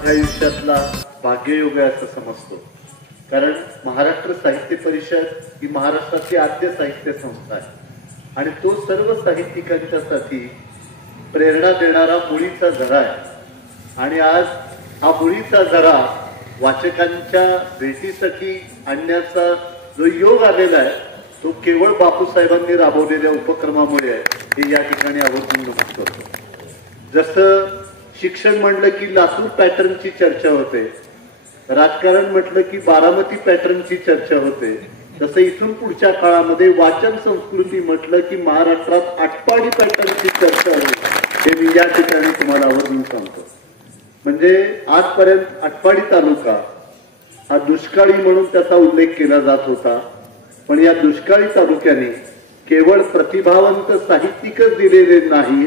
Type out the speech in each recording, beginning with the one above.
माझ्या आयुष्यातला भाग्ययोग आहे असं समजतो. कारण महाराष्ट्र साहित्य परिषद ही महाराष्ट्राची आद्य साहित्य संस्था आहे आणि तो सर्व साहित्यिकांच्यासाठी प्रेरणा देणारा मुळीचा झरा आहे. आणि आज हा मुळीचा झरा वाचकांच्या भेटीसाठी आणण्याचा जो योग आलेला आहे तो केवळ बापूसाहेबांनी राबवलेल्या उपक्रमामुळे आहे, हे या ठिकाणी आवर्जून नमूद करतो. जसं शिक्षण म्हटलं की लातूर पॅटर्नची चर्चा होते, राजकारण म्हटलं की बारामती पॅटर्नची चर्चा होते, तसं इथून पुढच्या काळामध्ये वाचन संस्कृती म्हटलं की महाराष्ट्रात आटपाडी पॅटर्नची चर्चा होईल, हे मी या ठिकाणी तुम्हाला आवर्जून सांगतो. म्हणजे आजपर्यंत आटपाडी तालुका हा दुष्काळी म्हणून त्याचा उल्लेख केला जात होता, पण या दुष्काळी तालुक्याने केवळ प्रतिभावंत साहित्यिकच दिलेले नाही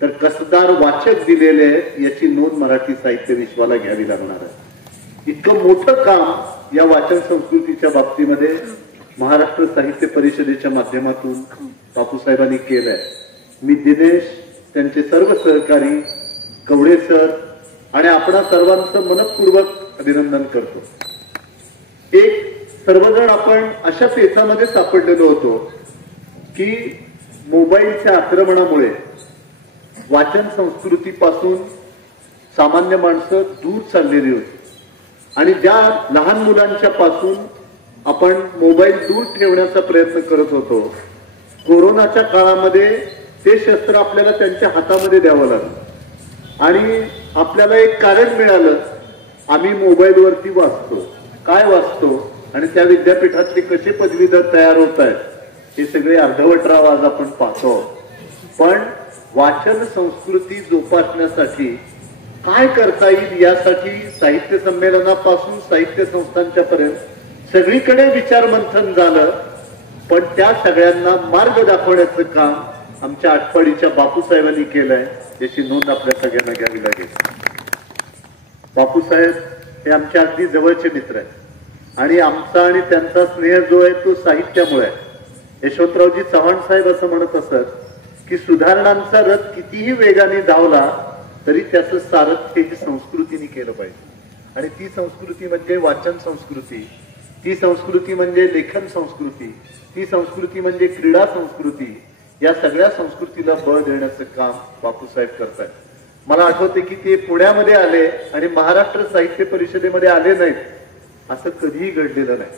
तर कसदार वाचक दिलेले आहेत, याची नोंद मराठी साहित्य विश्वाला घ्यावी लागणार आहे. इतकं मोठं काम या वाचन संस्कृतीच्या बाबतीमध्ये महाराष्ट्र साहित्य परिषदेच्या माध्यमातून बापूसाहेबांनी केलंय. मी दिनेश, त्यांचे सर्व सहकारी, कवडे सर आणि आपणा सर्वांचं मनपूर्वक अभिनंदन करतो. एक सर्वजण आपण अशा पेचामध्ये सापडलेलो होतो की मोबाईलच्या आक्रमणामुळे वाचन संस्कृतीपासून सामान्य माणसं दूर चाललेली होती आणि ज्या लहान मुलांच्या पासून आपण मोबाईल दूर ठेवण्याचा प्रयत्न करत होतो, कोरोनाच्या काळामध्ये ते शस्त्र आपल्याला त्यांच्या हातामध्ये द्यावं लागलं आणि आपल्याला एक कारण मिळालं, आम्ही मोबाईलवरती वाचतो, काय वाचतो आणि त्या विद्यापीठातले कसे पदवीधर तयार होत आहेत हे सगळे अर्धवट राव आज आपण पाहतो. पण वाचन संस्कृती जोपासण्यासाठी काय करता येईल यासाठी साहित्य संमेलनापासून साहित्य संस्थांच्या पर्यंत सगळीकडे विचार मंथन झालं. पण त्या सगळ्यांना मार्ग दाखवण्याचं काम आमच्या आटपाडीच्या बापूसाहेबांनी केलंय, याची नोंद आपल्या सगळ्यांना घ्यावी लागेल. बापूसाहेब हे आमच्या अगदी जवळचे मित्र आहेत आणि आमचा आणि त्यांचा स्नेह जो आहे तो साहित्यामुळे आहे. यशवंतरावजी चव्हाण साहेब असं म्हणत असत की सुधारणांचा रथ कितीही वेगाने धावला तरी त्याचं सारथ्य ही संस्कृतीने केलं पाहिजे आणि ती संस्कृती म्हणजे वाचन संस्कृती, ती संस्कृती म्हणजे लेखन संस्कृती, ती संस्कृती म्हणजे क्रीडा संस्कृती. या सगळ्या संस्कृतीला बळ देण्याचं काम बापूसाहेब करतात. मला आठवते की ते पुण्यामध्ये आले आणि महाराष्ट्र साहित्य परिषदेमध्ये आले नाहीत असं कधीही घडलेलं नाही.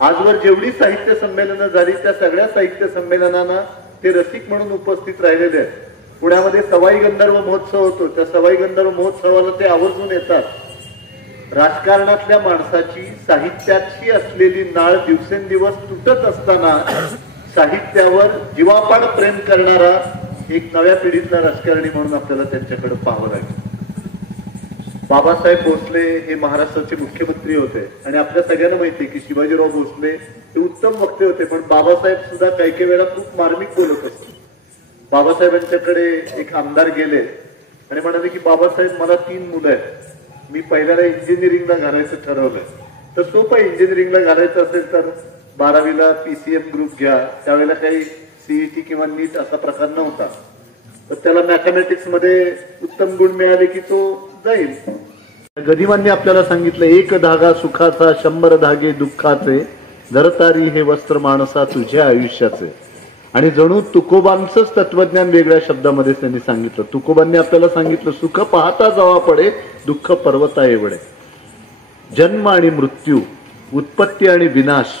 आजवर जेवढी साहित्य संमेलनं झाली त्या सगळ्या साहित्य संमेलनांना ते रसिक म्हणून उपस्थित राहिलेले आहेत. पुण्यामध्ये सवाई गंधर्व महोत्सव होतो, त्या सवाई गंधर्व महोत्सवाला ते आवर्जून येतात. राजकारणातल्या माणसाची साहित्याची असलेली नाळ दिवसेंदिवस तुटत असताना साहित्यावर जीवापाड प्रेम करणारा एक नव्या पिढीतला राजकारणी म्हणून आपल्याला त्यांच्याकडे पाहावं लागेल. बाबासाहेब भोसले हे महाराष्ट्राचे मुख्यमंत्री होते आणि आपल्या सगळ्यांना माहिती आहे की शिवाजीराव भोसले हे उत्तम वक्ते होते, पण बाबासाहेब सुद्धा काही काही वेळा खूप मार्मिक बोलत असते. बाबासाहेबांच्याकडे एक आमदार गेले आणि म्हणाले की बाबासाहेब मला 3 मुलं आहेत, मी पहिल्याला इंजिनिअरिंगला घालायचं ठरवलंय. तर सोपं इंजिनिअरिंगला घालायचं असेल तर 12वीला PCM ग्रुप घ्या. त्यावेळेला काही CET किंवा नीट असा प्रकार नव्हता, तर त्याला मॅथमॅटिक्स मध्ये उत्तम गुण मिळाले की तो जाईल. गदिमांनी आपल्याला सांगितलं, एक धागा सुखाचा 100 धागे दुःखाचे, जरतारी हे वस्त्र माणसा तुझ्या आयुष्याचे. आणि जणू तुकोबांचंच तत्वज्ञान वेगळ्या शब्दामध्ये त्यांनी सांगितलं. तुकोबांनी आपल्याला सांगितलं, सुख पाहता जवा पडे, दुःख पर्वता एवढे. जन्म आणि मृत्यू, उत्पत्ती आणि विनाश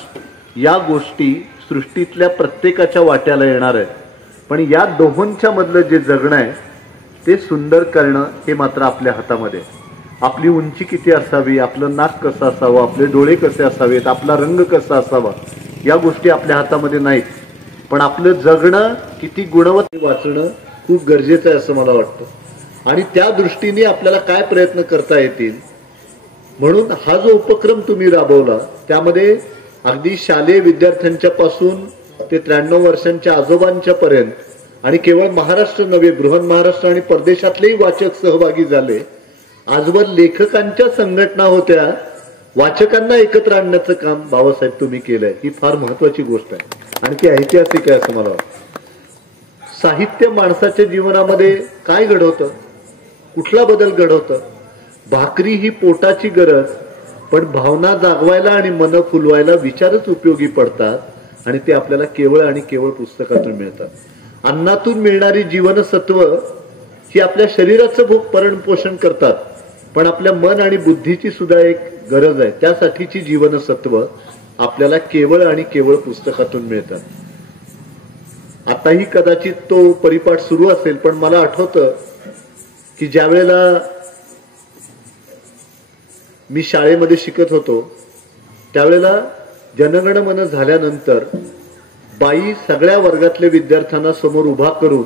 या गोष्टी सृष्टीतल्या प्रत्येकाच्या वाट्याला येणार आहेत, पण या दोहोंच्या मधलं जे जगणं आहे ते सुंदर करणं हे मात्र आपल्या हातामध्ये. आपली उंची किती असावी, आपलं नाक कसं असावं, आपले डोळे कसे असावेत, आपला रंग कसा असावा, या गोष्टी आपल्या हातामध्ये नाहीत. पण आपलं जगणं किती गुणवत्ता वाचणं खूप गरजेचं आहे असं मला वाटतं. आणि त्या दृष्टीने आपल्याला काय प्रयत्न करता येतील म्हणून हा जो उपक्रम तुम्ही राबवला त्यामध्ये अगदी शालेय विद्यार्थ्यांच्या पासून ते 93 वर्षांच्या आजोबांच्या पर्यंत आणि केवळ महाराष्ट्र नव्हे, बृहन महाराष्ट्र आणि परदेशातलेही वाचक सहभागी झाले. आजवर लेखकांच्या संघटना होत्या, वाचकांना एकत्र आणण्याचं काम बाबासाहेब तुम्ही केलंय. ही फार महत्वाची गोष्ट आहे आणि ती ऐतिहासिक आहे असं मला वाटतं. साहित्य माणसाच्या जीवनामध्ये काय घडवतं, कुठला बदल घडवतं, भाकरी ही पोटाची गरज, पण भावना जागवायला आणि मन फुलवायला विचारच उपयोगी पडतात आणि ते आपल्याला केवळ आणि केवळ पुस्तकातून मिळतात. अन्नातून मिळणारी जीवनसत्व ही आपल्या शरीराचं भरण पोषण करतात, पण आपल्या मन आणि बुद्धीची सुद्धा एक गरज आहे. त्यासाठीची जीवनसत्व आपल्याला केवळ आणि केवळ पुस्तकातून मिळतात. आताही कदाचित तो परिपाठ सुरू असेल, पण मला आठवतं की ज्या वेळेला मी शाळेमध्ये शिकत होतो त्यावेळेला जनगण मन झाल्यानंतर बाई सगळ्या वर्गातल्या विद्यार्थ्यांना समोर उभा करून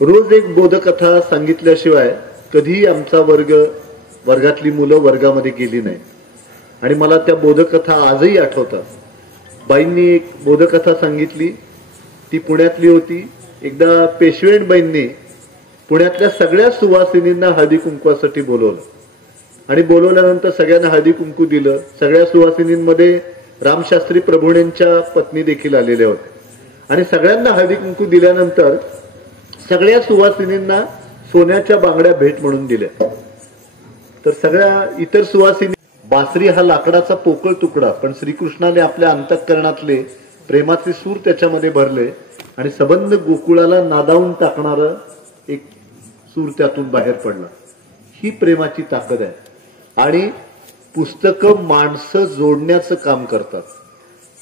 रोज एक बोधकथा सांगितल्याशिवाय कधीही आमचा वर्गातली मुलं वर्गामध्ये गेली नाही. आणि मला त्या बोधकथा आजही आठवतात. बाईंनी एक बोधकथा सांगितली, ती पुण्यातली होती. एकदा पेशवेंबाईंनी पुण्यातल्या सगळ्या सुवासिनींना हळदी कुंकवासाठी बोलवलं आणि बोलवल्यानंतर सगळ्यांना हळदी कुंकू दिलं. सगळ्या सुवासिनींमध्ये रामशास्त्री प्रभूणेंच्या पत्नी देखील आलेल्या होत्या आणि सगळ्यांना हळदी कुंकू दिल्यानंतर सगळ्या सुवासिनींना सोन्याच्या बांगड्या भेट म्हणून दिल्या. तर सगळ्या इतर सुवासिनी, बासरी हा लाकडाचा पोकळ तुकडा, पण श्रीकृष्णाने आपल्या अंतःकरणातले प्रेमाचे सूर त्याच्यामध्ये भरले आणि सबंध गोकुळाला नादावून टाकणारं एक सूर त्यातून बाहेर पडला. ही प्रेमाची ताकद आहे. आणि पुस्तकं माणसं जोडण्याचं काम करतात.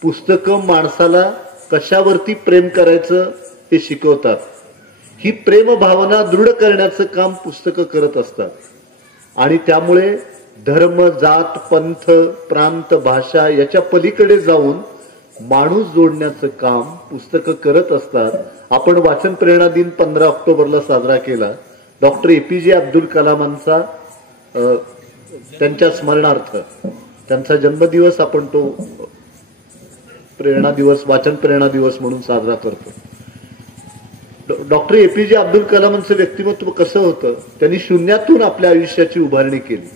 पुस्तकं माणसाला कशावरती प्रेम करायचं हे शिकवतात. ही प्रेम भावना दृढ करण्याचं काम पुस्तकं करत असतात. आणि त्यामुळे धर्म, जात, पंथ, प्रांत, भाषा याच्या पलीकडे जाऊन माणूस जोडण्याचं काम पुस्तकं करत असतात. आपण वाचन प्रेरणा दिन 15 ऑक्टोबरला साजरा केला. डॉक्टर APJ अब्दुल कलामांचा त्यांच्या स्मरणार्थ त्यांचा जन्मदिवस आपण तो प्रेरणा दिवस, वाचन प्रेरणा दिवस म्हणून साजरा करतो. डॉक्टर APJ अब्दुल कलामांचं व्यक्तिमत्व कसं होतं? त्यांनी शून्यातून आपल्या आयुष्याची उभारणी केली.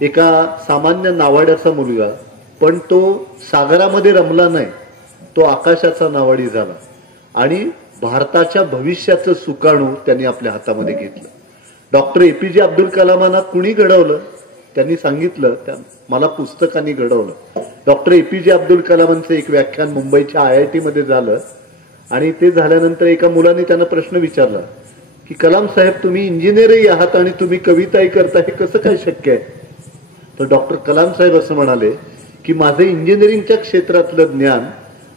एका सामान्य नावाड्याचा मुलगा, पण तो सागरामध्ये रमला नाही, तो आकाशाचा नावाडी झाला आणि भारताच्या भविष्याचं सुकाणू त्यांनी आपल्या हातामध्ये घेतलं. डॉक्टर APJ अब्दुल कलामांना कुणी घडवलं? त्यांनी सांगितलं, मला पुस्तकांनी घडवलं. डॉक्टर APJ अब्दुल कलामांचं एक व्याख्यान मुंबईच्या IIT मध्ये झालं आणि ते झाल्यानंतर एका मुलाने त्यांना प्रश्न विचारला की कलाम साहेब, तुम्ही इंजिनियरही आहात आणि तुम्ही कविताही करता, हे कसं काय शक्य आहे? तर डॉक्टर कलाम साहेब असं म्हणाले की माझं इंजिनिअरिंगच्या क्षेत्रातलं ज्ञान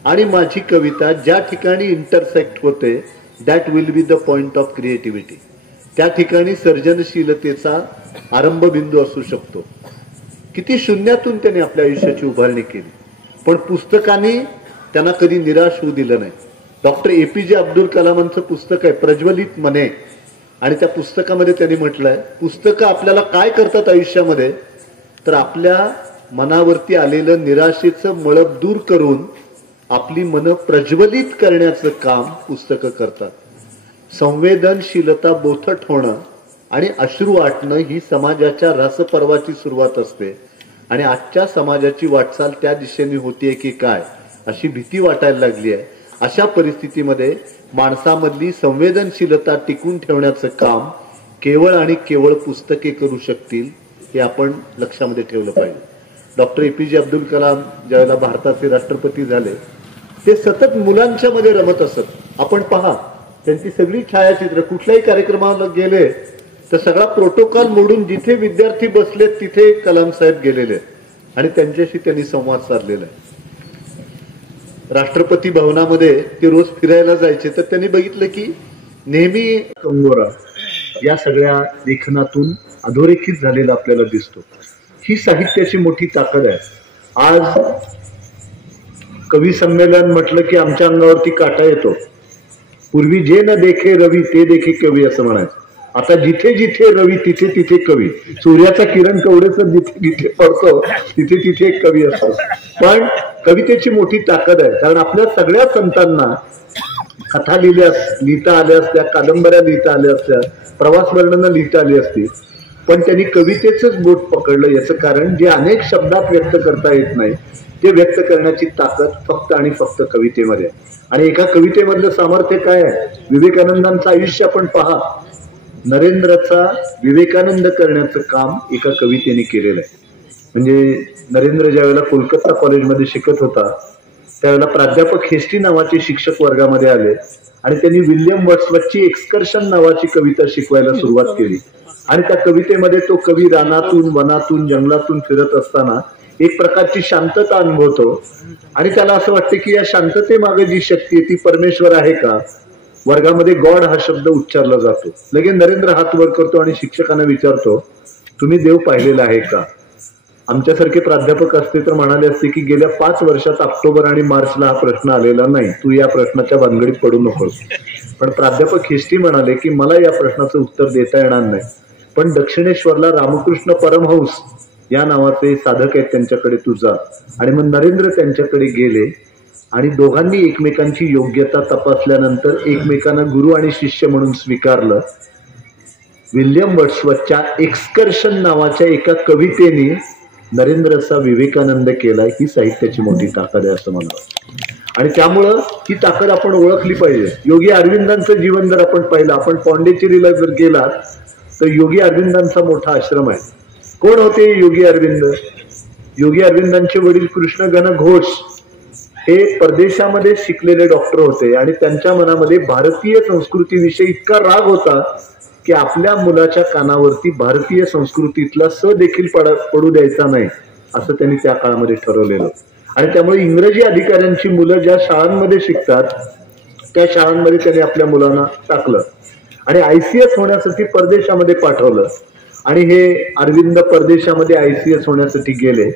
आणि माझी कविता ज्या ठिकाणी इंटरसेक्ट होते, that will be the point of creativity. त्या ठिकाणी सर्जनशीलतेचा आरंभ बिंदू असू शकतो. किती शून्यातून त्यांनी आपल्या आयुष्याची उभारणी केली, पण पुस्तकांनी त्यांना कधी निराश होऊ दिलं नाही. डॉक्टर APJ अब्दुल कलामांचं पुस्तक आहे प्रज्वलित मने, आणि त्या पुस्तकामध्ये त्यांनी म्हटलंय, पुस्तकं आपल्याला काय करतात आयुष्यामध्ये, तर आपल्या मनावरती आलेलं निराशेचं मळब दूर करून आपली मनं प्रज्वलित करण्याचं काम पुस्तकं करतात. संवेदनशीलता बोथट होणं आणि अश्रू वाटणं ही समाजाच्या रसपर्वाची सुरुवात असते आणि आजच्या समाजाची वाटचाल त्या दिशेने होतीये की काय अशी भीती वाटायला लागली आहे. अशा परिस्थितीमध्ये माणसामधली संवेदनशीलता टिकून ठेवण्याचं काम केवळ आणि केवळ पुस्तके करू शकतील, हे आपण लक्षामध्ये ठेवलं पाहिजे. डॉक्टर APJ अब्दुल कलाम ज्यावेळेला भारताचे राष्ट्रपती झाले, ते सतत मुलांच्या मध्ये रमत असत. आपण पहा, त्यांची सगळी छायाचित्र, कुठल्याही कार्यक्रमाला गेले तर सगळा प्रोटोकॉल मोडून जिथे विद्यार्थी बसलेत तिथे कलाम साहेब गेलेले आणि त्यांच्याशी त्यांनी संवाद साधलेला आहे. राष्ट्रपती भवनामध्ये ते रोज फिरायला जायचे, तर त्यांनी बघितलं की नेहमी कंगोरा या सगळ्या लेखनातून अधोरेखित झालेला आपल्याला दिसतो. ही साहित्याची मोठी ताकद आहे. आज कवी संमेलन म्हटलं की आमच्या अंगावरती काटा येतो. पूर्वी जे न देखे रवी ते देखे कवी असं म्हणायचं. आता जिथे जिथे रवी तिथे तिथे कवी. सूर्याचा किरण केवढेच जिथे जिथे पडतो तिथे तिथे एक कवी असतो. पण कवितेची मोठी ताकद आहे, कारण आपल्या सगळ्या संतांना कथा लिहिता आल्या असत्या, कादंबऱ्या लिहिता आल्या असत्या, प्रवास वर्णनं लिहिता आली असती, पण त्यांनी कवितेचंच बोट पकडलं. याचं कारण जे अनेक शब्दात व्यक्त करता येत नाही ते व्यक्त करण्याची ताकद फक्त आणि फक्त कवितेमध्ये आहे. आणि एका कवितेमधलं सामर्थ्य काय आहे? विवेकानंदांचं आयुष्य आपण पहा. नरेंद्रचा विवेकानंद करण्याचं काम एका कवितेने केलेलं आहे. म्हणजे नरेंद्र ज्यावेळेला कोलकाता कॉलेजमध्ये शिकत होता त्यावेळेला प्राध्यापक हेस्टी नावाचे शिक्षक वर्गामध्ये आले आणि त्यांनी विल्यम वर्ड्सवर्थची एक्सकर्शन नावाची कविता शिकवायला सुरुवात केली. आणि त्या कवितेमध्ये तो कवी रानातून वनातून जंगलातून फिरत असताना एक प्रकारची शांतता अनुभवतो आणि त्याला असं वाटतं की या शांततेमागे जी शक्ती आहे ती परमेश्वर आहे का. वर्गामध्ये गॉड हा शब्द उच्चारला जातो. लगेच नरेंद्र हात वर करतो आणि शिक्षकांना विचारतो, तुम्ही देव पाहिलेला आहे का. आमच्यासारखे प्राध्यापक असते तर म्हणाले असते की गेल्या 5 वर्षात ऑक्टोबर आणि मार्चला हा प्रश्न आलेला नाही, तू या प्रश्नाच्या भानगडीत पडू नकोस. पण प्राध्यापक हेस्टी म्हणाले की मला या प्रश्नाचं उत्तर देता येणार नाही, पण दक्षिणेश्वरला रामकृष्ण परमहंस या नावाचे साधक आहेत त्यांच्याकडे तू जा. आणि मग नरेंद्र त्यांच्याकडे गेले आणि दोघांनी एकमेकांची योग्यता तपासल्यानंतर एकमेकांना गुरु आणि शिष्य म्हणून स्वीकारलं. विल्यम वर्ड्सवर्थच्या एक्सकर्शन नावाच्या एका कवितेने नरेंद्रचा विवेकानंद केलाय. ही साहित्याची मोठी ताकद आहे असं मला वाटतं. आणि त्यामुळं ही ताकद आपण ओळखली पाहिजे. योगी अरविंदांचं जीवन जर आपण पाहिलं, आपण पॉंडिचेरीला जर गेलात तर योगी अरविंदांचा मोठा आश्रम आहे. कोण होते योगी अरविंद. योगी अरविंदांचे वडील कृष्णगण घोष हे परदेशामध्ये शिकलेले डॉक्टर होते आणि त्यांच्या मनामध्ये भारतीय संस्कृतीविषयी इतका राग होता की आपल्या मुलाच्या कानावरती भारतीय संस्कृतीतला स देखील पडू द्यायचा नाही असं त्यांनी त्या काळामध्ये ठरवलेलं. आणि त्यामुळे इंग्रजी अधिकाऱ्यांची मुलं ज्या शाळांमध्ये शिकतात त्या शाळांमध्ये त्यांनी आपल्या मुलांना टाकलं आणि ICS होण्यासाठी परदेशामध्ये पाठवलं. आणि हे अरविंद परदेशामध्ये ICS होण्यासाठी गेले.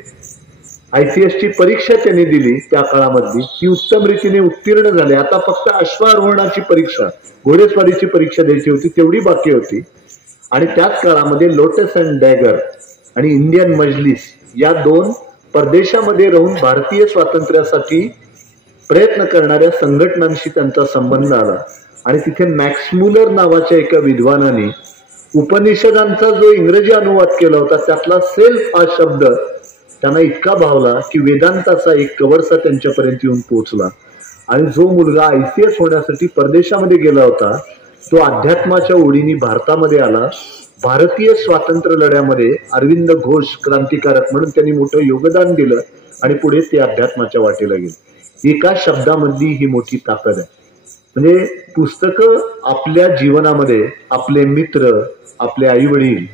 ICS ची परीक्षा त्यांनी दिली त्या काळामधली, ती उत्तम रीतीने उत्तीर्ण झाले. आता फक्त अश्वारोहणाची परीक्षा, घोडेस्वारीची परीक्षा द्यायची होती, तेवढी बाकी होती. आणि त्याच काळामध्ये लोटस अँड डॅगर आणि इंडियन मजलिस या 2 परदेशामध्ये राहून भारतीय स्वातंत्र्यासाठी प्रयत्न करणाऱ्या संघटनांशी त्यांचा संबंध आला. आणि तिथे मॅक्समुलर नावाच्या एका विद्वानाने उपनिषदांचा जो इंग्रजी अनुवाद केला होता त्यातला सेल्फ हा शब्द त्यांना इतका भावला की वेदांताचा एक कवरसा त्यांच्यापर्यंत येऊन पोहोचला. आणि जो मुलगा ICS होण्यासाठी परदेशामध्ये गेला होता तो अध्यात्माच्या ओढीने भारतामध्ये आला. भारतीय स्वातंत्र्य लढ्यामध्ये अरविंद घोष क्रांतिकारक म्हणून त्यांनी मोठं योगदान दिलं आणि पुढे ते अध्यात्माच्या वाटेला गेले. एका शब्दामधली ही मोठी ताकद आहे. म्हणजे पुस्तकं आपल्या जीवनामध्ये आपले मित्र, आपले आई वडील,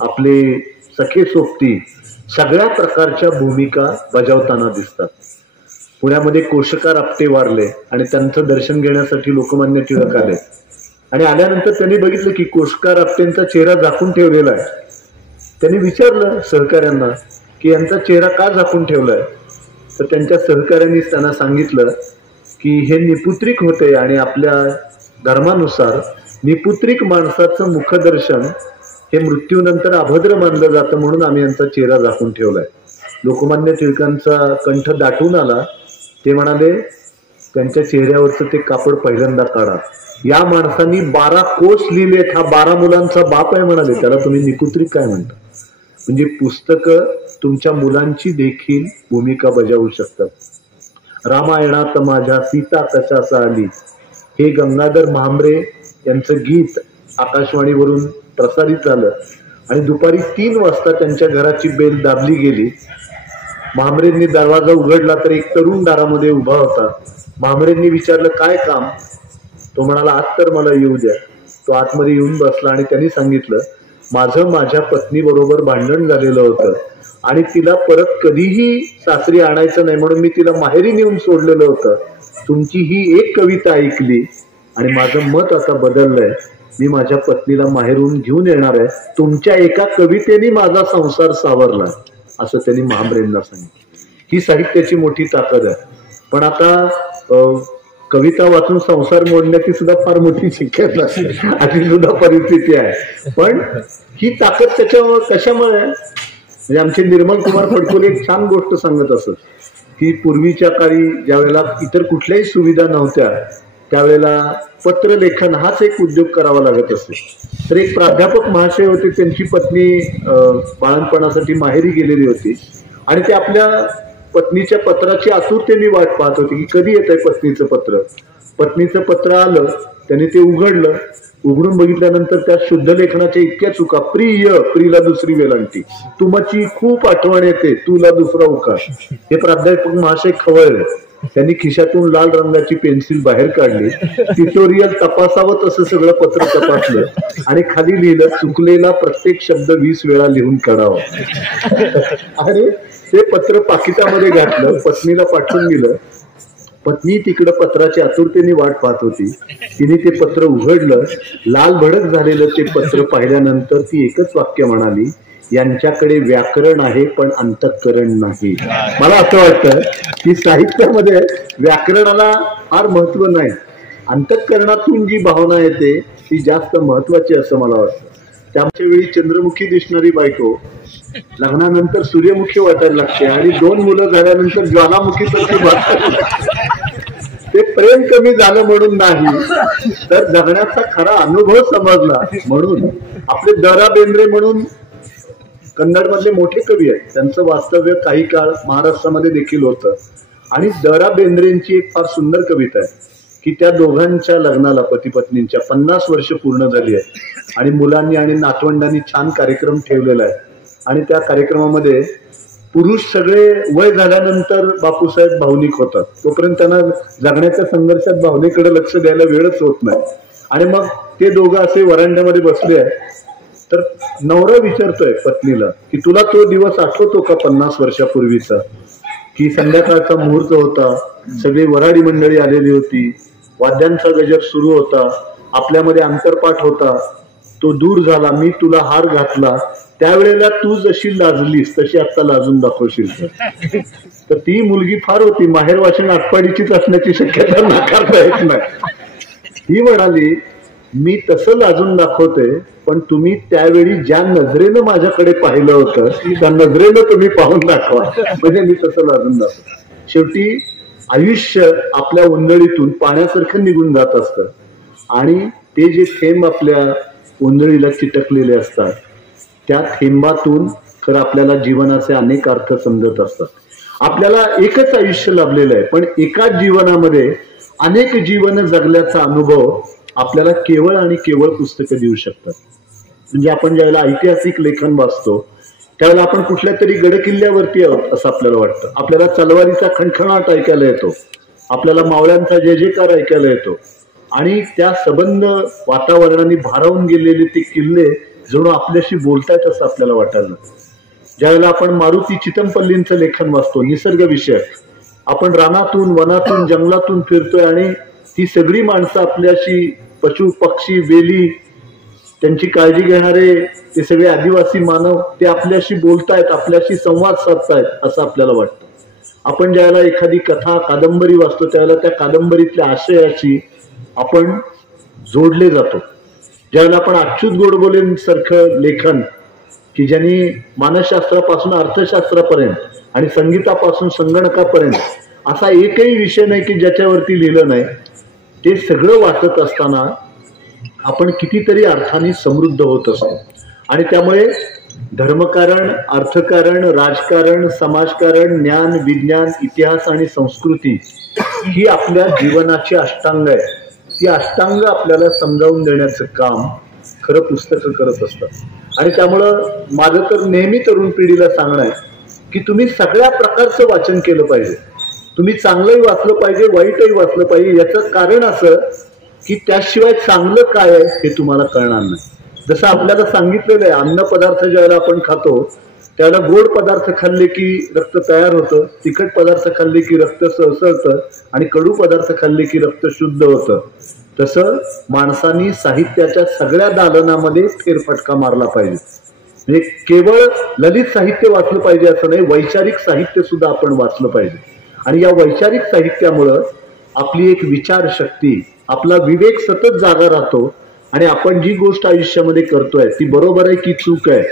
आपले सखे सोबती सगळ्या प्रकारच्या भूमिका बजावताना दिसतात. पुण्यामध्ये कोशकार आपटे वारले आणि त्यांचं दर्शन घेण्यासाठी लोकमान्य टिळक आले आणि आल्यानंतर त्यांनी बघितलं की कोशकार आपटेंचा चेहरा झाकून ठेवलेला आहे. त्यांनी विचारलं सहकाऱ्यांना की यांचा चेहरा का झाकून ठेवलाय. तर त्यांच्या सहकाऱ्यांनी त्यांना सांगितलं की हे निपुत्रिक होते आणि आपल्या धर्मानुसार निपुत्रिक माणसाचं मुखदर्शन हे मृत्यूनंतर अभद्र मानलं जातं म्हणून आम्ही यांचा चेहरा झाकून ठेवलाय. लोकमान्य टिळकांचा कंठ दाटून आला. ते म्हणाले त्यांच्या चेहऱ्यावरचं ते कापड पहिल्यांदा काढा. या माणसांनी 12 कोश लिहिलेत, हा 12 मुलांचा बाप आहे म्हणाले, त्याला तुम्ही निपुत्रिक काय म्हणता. म्हणजे पुस्तकं तुमच्या मुलांची देखील भूमिका बजावू शकतात. रामायणात माझ्या सीता कशाचा आली हे गंगाधर म्हांबरे यांचं गीत आकाशवाणीवरून प्रसारित झालं आणि दुपारी 3 वाजता त्यांच्या घराची बेल दाबली गेली. म्हांबरेंनी दरवाजा उघडला तर एक तरुण दारामध्ये उभा होता. म्हांबरेंनी विचारलं काय काम. तो म्हणाला आत तर मला येऊ द्या. तो आतमध्ये येऊन बसला आणि त्यांनी सांगितलं माझं माझ्या पत्नी बरोबर भांडण झालेलं होतं आणि तिला परत कधीही सासरी आणायचं नाही म्हणून मी तिला माहेरी नेऊन सोडलेलं होतं. तुमची ही एक कविता ऐकली आणि माझं मत आता बदललंय. मी माझ्या पत्नीला माहेरून घेऊन येणार आहे. तुमच्या एका कवितेने माझा संसार सावरला असं त्यांनी म्हांबरेंना सांगितलं. ही साहित्याची मोठी ताकद आहे. पण आता कविता वाचून संसार मोडण्याची सुद्धा फार मोठी शक्यता अशी सुद्धा परिस्थिती आहे. पण ही ताकद त्याच्यामुळे कशामुळे म्हणजे आमचे निर्मल कुमार फडकुले एक छान गोष्ट सांगत असत की पूर्वीच्या काळी ज्या वेळेला इतर कुठल्याही सुविधा नव्हत्या त्यावेळेला पत्रलेखन हाच एक उद्योग करावा लागत असे. तर एक प्राध्यापक महाशय होते, त्यांची पत्नी बाळणपणासाठी माहेरी गेलेली होती आणि ते आपल्या पत्नीच्या पत्राची आतुरतेने वाट पाहत होती की कधी येत आहे पत्नीचं पत्र. पत्नीचं पत्र आलं, त्याने ते उघडलं. उघडून बघितल्यानंतर त्या शुद्ध लेखनाच्या इतक्या चुका, प्रिला दुसरी वेलांटी, तुमची खूप आठवण येते, तुला दुसरा उकार. हे प्राध्यापक महाशय खवळले. त्यांनी खिशातून लाल रंगाची पेन्सिल बाहेर काढली, ट्युटोरियल तपासावं तसं सगळं पत्र तपासलं आणि खाली लिहिलं, चुकलेला प्रत्येक शब्द 20 वेळा लिहून काढावा. आणि ते पत्र पाकिटामध्ये घातलं, पत्नीला पाठवून दिलं. पत्नी तिकडं पत्राची आतुरतेने वाट पाहत होती. तिने ते पत्र उघडलं. लाल भडक झालेलं ते पत्र पाहिल्यानंतर ती एकच वाक्य म्हणाली, यांच्याकडे व्याकरण आहे पण अंतःकरण नाही. मला असं वाटतं की साहित्यामध्ये व्याकरणाला फार महत्व नाही, अंतःकरणातून जी भावना येते ती जास्त महत्वाची असं मला वाटतं. त्याच्या वेळी चंद्रमुखी दिसणारी बायको लग्नानंतर सूर्यमुखी वाटायला लागते आणि 2 मुलं झाल्यानंतर ज्वालामुखी सारखी वाटायला लागते. ते प्रेम कमी झालं म्हणून नाही, तर जगण्याचा खरा अनुभव समजला म्हणून. आपले द.रा. बेंद्रे म्हणून कन्नड मधले मोठे कवी आहेत, त्यांचं वास्तव्य काही काळ महाराष्ट्रामध्ये देखील होतं. आणि द.रा. बेंद्रेंची एक फार सुंदर कविता आहे की त्या दोघांच्या लग्नाला, पती पत्नींच्या 50 वर्ष पूर्ण झाली आहे आणि मुलांनी आणि नातवंडांनी छान कार्यक्रम ठेवलेला आहे. आणि त्या कार्यक्रमामध्ये पुरुष सगळे वय झाल्यानंतर बापूसाहेब भावनिक होतात, तोपर्यंत त्यांना जगण्याच्या संघर्षात भावनेकडे लक्ष द्यायला वेळच होत नाही. आणि मग ते दोघं असे वरांड्यामध्ये बसले आहे, तर नवरा विचारतोय पत्नीला की तुला तो दिवस आठवतो का 50 वर्षापूर्वीचा, की संध्याकाळचा मुहूर्त होता, सगळी वऱ्हाडी मंडळी आलेली होती, वाद्यांचा गजर सुरू होता, आपल्यामध्ये अंतरपाठ होता, तो दूर झाला, मी तुला हार घातला, त्यावेळेला तू जशी लाजलीस तशी आता लाजून दाखवशील. तर ती मुलगी फार होती, माहेर वाशिन आटपाडीचीच असण्याची शक्यता नाकारता येत नाही. ही म्हणाली, मी तसं लाजून दाखवते, पण तुम्ही त्यावेळी ज्या नजरेनं माझ्याकडे पाहिलं होतं त्या नजरेनं तुम्ही पाहून दाखवा, म्हणजे मी तसं लाजून दाखवतो. शेवटी आयुष्य आपल्या उंदळीतून पाण्यासारखं निघून जात असतं आणि ते जे थेंब आपल्या उंदळीला चिटकलेले असतात त्या थेंबातून खरं आपल्याला जीवनाचे अनेक अर्थ समजत असतात. आपल्याला एकच आयुष्य लाभलेलं आहे, पण एकाच जीवनामध्ये अनेक जीवन जगल्याचा अनुभव आपल्याला केवळ आणि केवळ पुस्तकं देऊ शकतात. म्हणजे आपण ज्यावेळेला ऐतिहासिक लेखन वाचतो त्यावेळेला आपण कुठल्या तरी गडकिल्ल्यावरती आहोत असं आपल्याला वाटतं. आपल्याला तलवारीचा खणखणाट ऐकायला येतो, आपल्याला मावळ्यांचा जय जयकार ऐकायला येतो आणि त्या सबंध वातावरणाने भारावून गेलेले ते किल्ले जणू आपल्याशी बोलतायत असं आपल्याला वाटायला. ज्यावेळेला आपण मारुती चितमपल्लींचं लेखन वाचतो, निसर्ग विषय, आपण रानातून वनातून जंगलातून फिरतोय आणि ती सगळी माणसं आपल्याशी, पशु पक्षी वेली, त्यांची काळजी घेणारे ते सगळे आदिवासी मानव, ते आपल्याशी बोलतायत, आपल्याशी संवाद साधतायत असं आपल्याला वाटतं. आपण ज्यावेळेला एखादी कथा कादंबरी वाचतो त्यावेळेला त्या कादंबरीतल्या आशयाशी आपण जोडले जातो. ज्यावेळेला आपण अच्युत गोडबोलेंसारखं लेखन की ज्यांनी मानसशास्त्रापासून अर्थशास्त्रापर्यंत आणि संगीतापासून संगणकापर्यंत असा एकही विषय नाही की ज्याच्यावरती लिहिलं नाही, ते सगळं वाचत असताना आपण कितीतरी अर्थाने समृद्ध होत असतो. आणि त्यामुळे धर्मकारण, अर्थकारण, राजकारण, समाजकारण, ज्ञान, विज्ञान, इतिहास आणि संस्कृती ही आपल्या जीवनाची अष्टांग आहे. ती अष्टांग आपल्याला समजावून देण्याचं काम खरं पुस्तकं करत असतात. आणि त्यामुळं माझं तर नेहमी तरुण पिढीला सांगणं आहे की तुम्ही सगळ्या प्रकारचं वाचन केलं पाहिजे. तुम्ही चांगलंही वाचलं पाहिजे, वाईटही वाचलं पाहिजे. याचं कारण असं की त्याशिवाय चांगलं काय आहे हे तुम्हाला कळणार नाही. जसं आपल्याला सांगितलेलं आहे, अन्न पदार्थ ज्यावेळेला आपण खातो त्यावेळेला गोड पदार्थ खाल्ले की रक्त तयार होतं, तिखट पदार्थ खाल्ले की रक्त सळसळतं आणि कडू पदार्थ खाल्ले की रक्त शुद्ध होतं. तसं माणसांनी साहित्याच्या सगळ्या दालनामध्ये फेरफटका मारला पाहिजे. म्हणजे केवळ ललित साहित्य वाचलं पाहिजे असं नाही, वैचारिक साहित्य सुद्धा आपण वाचलं पाहिजे. आणि या वैचारिक साहित्यामुळं आपली एक विचारशक्ती, आपला विवेक सतत जागा राहतो आणि आपण जी गोष्ट आयुष्यामध्ये करतोय ती बरोबर आहे की चूक आहे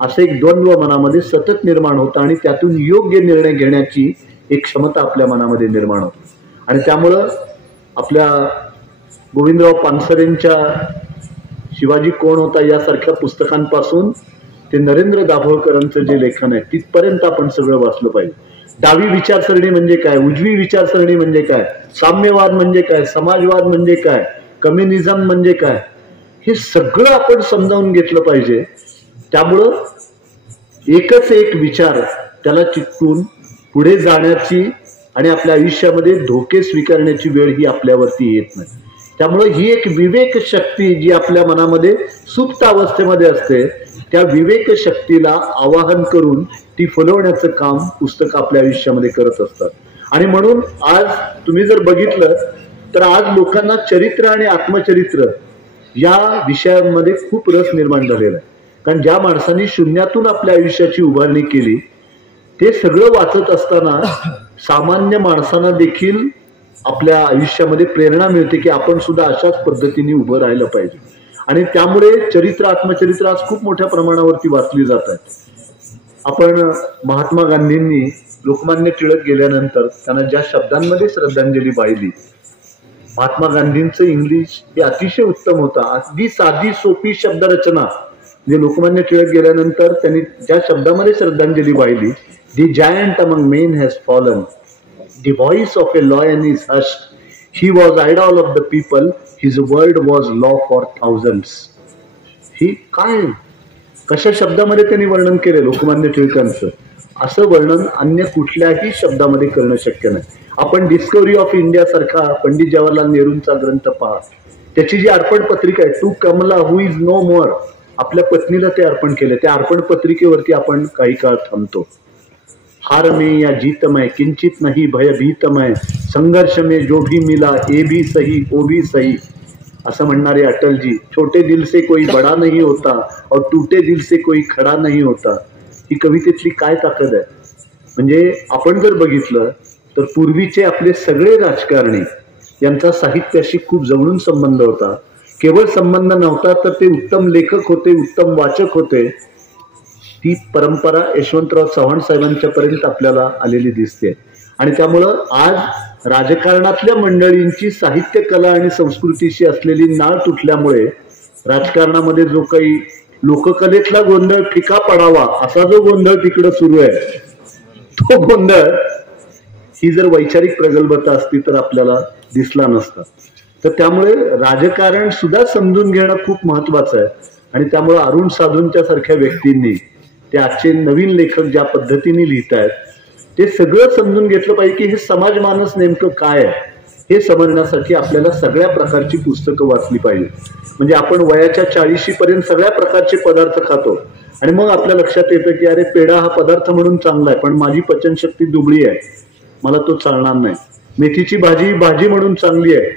असं एक द्वंद्व मनामध्ये सतत निर्माण होतं आणि त्यातून योग्य निर्णय घेण्याची एक क्षमता आपल्या मनामध्ये निर्माण होते. आणि त्यामुळं आपल्या गोविंदराव पानसरेंच्या शिवाजी कोण होता यासारख्या पुस्तकांपासून ते नरेंद्र दाभोळकरांचं जे लेखन आहे तिथपर्यंत आपण सगळं वाचलं पाहिजे. डावी विचारसरणी म्हणजे काय, उजवी विचारसरणी म्हणजे काय, साम्यवाद म्हणजे काय, समाजवाद म्हणजे काय, कम्युनिझम म्हणजे काय, हे सगळं आपण समजावून घेतलं पाहिजे. त्यामुळं एकच एक विचार त्याला चिकटून पुढे जाण्याची आणि आपल्या आयुष्यामध्ये धोके स्वीकारण्याची वेळ ही आपल्यावरती येत नाही. त्यामुळे ही एक विवेक शक्ती जी आपल्या मनामध्ये सुप्त अवस्थेमध्ये असते, त्या विवेक शक्तीला आवाहन करून ती फुलवण्याचं काम पुस्तक आपल्या आयुष्यामध्ये करत असतात. आणि म्हणून आज तुम्ही जर बघितलं तर आज लोकांना चरित्र आणि आत्मचरित्र या विषयांमध्ये खूप रस निर्माण झालेला आहे. कारण ज्या माणसांनी शून्यातून आपल्या आयुष्याची उभारणी केली ते सगळं वाचत असताना सामान्य माणसांना देखील आपल्या आयुष्यामध्ये प्रेरणा मिळते की आपण सुद्धा अशाच पद्धतीने उभं राहिलं पाहिजे. आणि त्यामुळे चरित्र आत्मचरित्र आज खूप मोठ्या प्रमाणावरती वाचली जात आहेत. आपण महात्मा गांधींनी लोकमान्य टिळक गेल्यानंतर त्यांना ज्या शब्दांमध्ये श्रद्धांजली वाहिली, महात्मा गांधींचं इंग्लिश हे अतिशय उत्तम होता. अगदी साधी सोपी शब्दरचना म्हणजे लोकमान्य टिळक गेल्यानंतर त्यांनी ज्या शब्दामध्ये श्रद्धांजली वाहिली, the giant among men has fallen, the voice of a lion is hushed, he was idol of the people, his word was law for thousands. ही काय कशा शब्दामध्ये त्यांनी वर्णन केले लोकमान्य टिळकांचं, असं वर्णन अन्य कुठल्याही शब्दामध्ये करणं शक्य नाही. आपण डिस्कव्हरी ऑफ इंडिया सारखा पंडित जवाहरलाल नेहरूंचा ग्रंथ पहा, त्याची जी अर्पण पत्रिका आहे, to Kamala who is no more, आपल्या पत्नीला ते अर्पण केले. त्या अर्पण पत्रिकेवरती आपण काही काळ थांबतो. हार में या जीत में किंचित नहीं भयभीत में, संघर्ष में जो भी मिला ए भी सही ओ भी सही, असं म्हणणारे अटलजी. छोटे दिल से कोई बड़ा नहीं होता और टूटे दिल से कोई खडा नहीं होता. ही कवितेतली काय ताकद आहे. म्हणजे आपण जर बघितलं तर पूर्वीचे आपले सगळे राजकारणी यांचा साहित्याशी खूप जवळून संबंध होता. केवळ संबंध नव्हता तर ते उत्तम लेखक होते, उत्तम वाचक होते. ती परंपरा यशवंतराव चव्हाण साहेबांच्या पर्यंत आपल्याला आलेली दिसते. आणि त्यामुळं आज राजकारणातल्या मंडळींची साहित्य कला आणि संस्कृतीशी असलेली नाळ तुटल्यामुळे राजकारणामध्ये जो काही लोककलेतला गोंधळ फिका पडावा असा जो गोंधळ तिकडं सुरू आहे, तो गोंधळ ही जर वैचारिक प्रगल्भता असती तर आपल्याला दिसला नसता. तर त्यामुळे राजकारण सुद्धा समजून घेणं खूप महत्वाचं आहे. आणि त्यामुळे अरुण साधूंच्या सारख्या व्यक्तींनी ते आजचे नवीन लेखक ज्या पद्धतीने लिहित आहेत ते सगळं समजून घेतलं पाहिजे की हे समाज मानस नेमकं काय आहे हे समजण्यासाठी आपल्याला सगळ्या प्रकारची पुस्तकं वाचली पाहिजे. म्हणजे आपण वयाच्या 40 पर्यंत सगळ्या प्रकारचे पदार्थ खातो आणि मग आपल्या लक्षात येतं की अरे पेढा हा पदार्थ म्हणून चांगला आहे पण माझी पचनशक्ती दुबळी आहे, मला तो चालणार नाही. मेथीची भाजी भाजी म्हणून चांगली आहे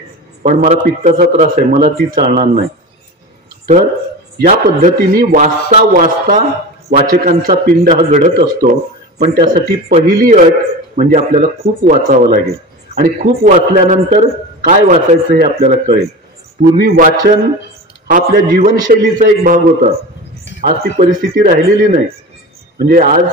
पण मला पित्ताचा त्रास आहे, मला ती चालणार नाही. तर या पद्धतीने वाचता वाचता वाचकांचा पिंड हा घडत असतो. पण त्यासाठी पहिली अट म्हणजे आपल्याला खूप वाचावं लागेल आणि खूप वाचल्यानंतर काय वाचायचं हे आपल्याला कळेल. पूर्वी वाचन हा आपल्या जीवनशैलीचा एक भाग होता. आज ती परिस्थिती राहिलेली नाही. म्हणजे आज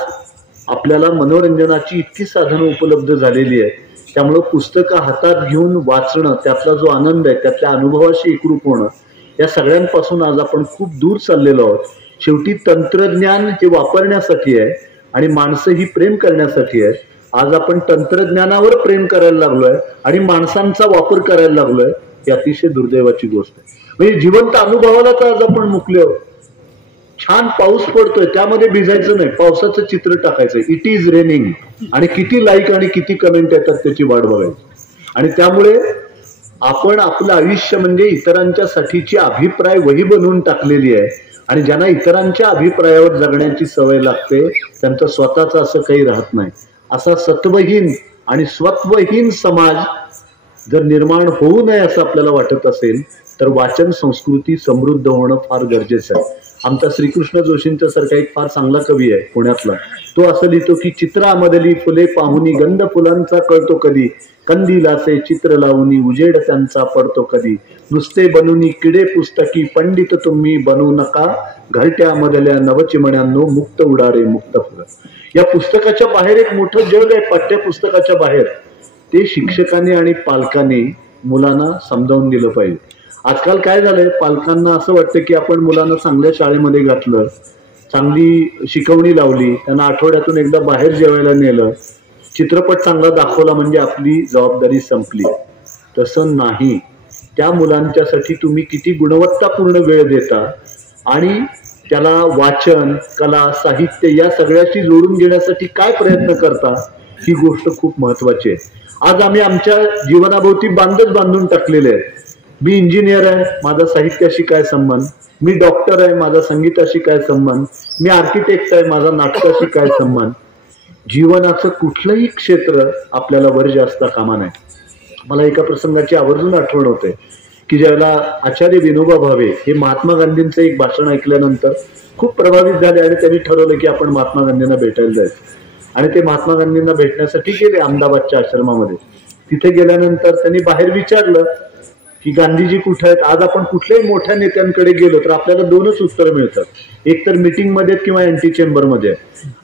आपल्याला मनोरंजनाची इतकी साधनं उपलब्ध झालेली आहे. त्यामुळं पुस्तकं हातात घेऊन वाचणं, त्यातला जो आनंद आहे, त्यातल्या अनुभवाशी एकरूप होणं, या सगळ्यांपासून आज आपण खूप दूर चाललेलो आहोत. शेवटी तंत्रज्ञान हे वापरण्यासाठी आहे आणि माणसं ही प्रेम करण्यासाठी आहे. आज आपण तंत्रज्ञानावर प्रेम करायला लागलोय आणि माणसांचा वापर करायला लागलोय. ही अतिशय दुर्दैवाची गोष्ट आहे. म्हणजे जिवंत अनुभवालाच आज आपण मुकले आहोत. छान पाऊस पडतोय त्यामध्ये भिजायचं नाही, पावसाचं चित्र टाकायचं, इट इज रेनिंग, आणि किती लाईक आणि किती कमेंट येतात त्याची वाट बघायची. आणि त्यामुळे आपण आपलं आयुष्य म्हणजे इतरांच्या साठीची अभिप्राय वही बनवून टाकलेली आहे. आणि ज्यांना इतरांच्या अभिप्रायावर जगण्याची सवय लागते त्यांचं स्वतःच असं काही राहत नाही. असा सत्वहीन आणि स्वत्वहीन समाज जर निर्माण होऊ नये असं आपल्याला वाटत असेल तर वाचन संस्कृती समृद्ध होणं फार गरजेचं आहे. आमचा श्रीकृष्ण जोशींच्या सारखा एक फार चांगला कवी आहे पुण्यातला. तो असं लिहितो की चित्रामधली फुले पाहुनी गंध फुलांचा कळतो कधी, कंदिलाचे चित्र लावूनी उजेड त्यांचा पडतो कधी, नुसते बनूनी किडे पुस्तकी पंडित तुम्ही बनवू नका, घरट्यामधल्या नवचिमण्यांनो मुक्त उडारे मुक्त फुल. या पुस्तकाच्या बाहेर एक मोठं जग आहे. पाठ्यपुस्तकाच्या बाहेर ते शिक्षकांनी आणि पालकांनी मुलांना समजावून दिलं पाहिजे. आजकाल काय झालंय, पालकांना असं वाटतं की आपण मुलांना चांगल्या शाळेमध्ये घातलं, चांगली शिकवणी लावली, त्यांना आठवड्यातून एकदा बाहेर जेवायला नेलं, चित्रपट चांगला दाखवला म्हणजे आपली जबाबदारी संपली. तसं नाही. त्या मुलांच्यासाठी तुम्ही किती गुणवत्तापूर्ण वेळ देता आणि त्याला वाचन, कला, साहित्य या सगळ्याशी जोडून घेण्यासाठी काय प्रयत्न करता, ही गोष्ट खूप महत्वाची आहे. आज आम्ही आमच्या जीवनाभोवती बांधून टाकलेले आहे. मी इंजिनियर आहे, माझा साहित्याशी काय संबंध, मी डॉक्टर आहे, माझा संगीताशी काय संबंध, मी आर्किटेक्ट आहे, माझा नाटकाशी काय संबंध. जीवनाचं कुठलंही क्षेत्र आपल्याला वर्ज्य असता कामा नये. मला एका प्रसंगाची आवर्जून आठवण होते की ज्यावेळेला आचार्य विनोबा भावे हे महात्मा गांधींचं एक भाषण ऐकल्यानंतर खूप प्रभावित झाले आणि त्यांनी ठरवलं की आपण महात्मा गांधींना भेटायला जायचं. आणि ते महात्मा गांधींना भेटण्यासाठी गेले अहमदाबादच्या आश्रमामध्ये. तिथे गेल्यानंतर त्यांनी बाहेर विचारलं की गांधीजी कुठे आहेत. आज आपण कुठल्याही मोठ्या नेत्यांकडे गेलो तर आपल्याला दोनच उत्तर मिळतात, एक तर मीटिंग मध्ये किंवा अँटी चेंबर मध्ये,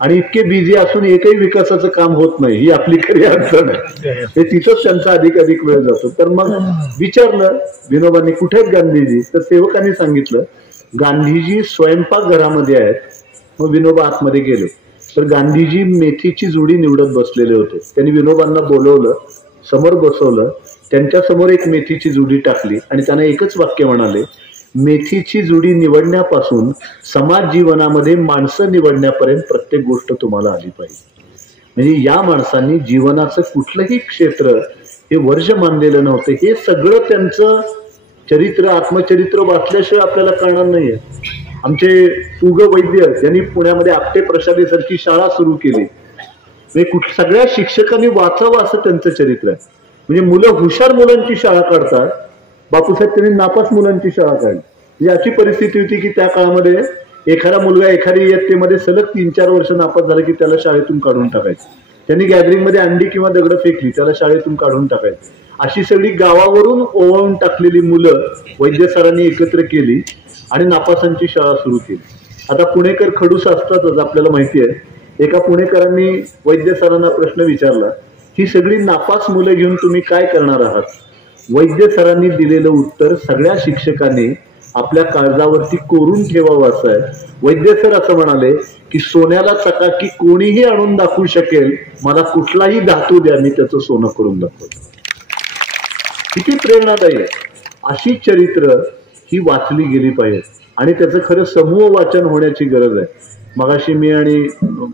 आणि इतके बिझी असून एकही विकासाचं काम होत नाही, ही आपली खरी अडचण आहे. ते तिथंच त्यांचा अधिक वेळ जातो. तर मग विचारलं विनोबांनी कुठे आहेत गांधीजी, तर सेवकांनी सांगितलं गांधीजी स्वयंपाकघरामध्ये आहेत. मग विनोबा आतमध्ये गेले तर गांधीजी मेथीची जुडी निवडत बसलेले होते. त्यांनी विनोबांना बोलवलं, समोर बसवलं, त्यांच्या समोर एक मेथीची जुडी टाकली आणि त्यांना एकच वाक्य म्हणाले, मेथीची जुडी निवडण्यापासून समाज जीवनामध्ये माणसं निवडण्यापर्यंत प्रत्येक गोष्ट तुम्हाला आली पाहिजे. म्हणजे या माणसांनी जीवनाचं कुठलंही क्षेत्र हे वर्ज्य मानलेलं नव्हतं. हे सगळं त्यांचं चरित्र, आत्मचरित्र वाचल्याशिवाय आपल्याला कळणार नाहीये. आमचे उग वैद्य यांनी पुण्यामध्ये आपटे प्रशालेसारखी शाळा सुरू केली. सगळ्या शिक्षकांनी वाचावं असं त्यांचं चरित्र आहे. म्हणजे मुलं हुशार मुलांची शाळा काढतात, बापूसाहेब त्यांनी नापास मुलांची शाळा काढली. याची परिस्थिती होती की त्या काळामध्ये एखादा मुलगा एखादी इयत्तेमध्ये सलग 3-4 वर्ष नापास झाला की त्याला शाळेतून काढून टाकायचं. त्यांनी गॅदरिंग मध्ये अंडी किंवा दगड फेकली त्याला शाळेतून काढून टाकायचं. अशी सगळी गावावरून ओवाळून टाकलेली मुलं वैद्य सरांनी एकत्र केली आणि नापासांची शाळा सुरू केली. आता पुणेकर खडूस असतातच, आपल्याला माहिती आहे. एका पुणेकरांनी वैद्य सरांना प्रश्न विचारला, ही सगळी नापास मुलं घेऊन तुम्ही काय करणार आहात. वैद्य सरांनी दिलेलं उत्तर सगळ्या शिक्षकांनी आपल्या काळजावरती कोरून ठेवावं असं आहे. वैद्य सर असं म्हणाले की सोन्याला चकाकी कोणीही आणून दाखवू शकेल, मला कुठलाही धातू द्या, मी त्याचं सोनं करून दाखवतो. किती प्रेरणादायी आहे. अशी चरित्र ही वाचली गेली पाहिजे आणि त्याचं खरं समूह वाचन होण्याची गरज आहे. मगाशी मी आणि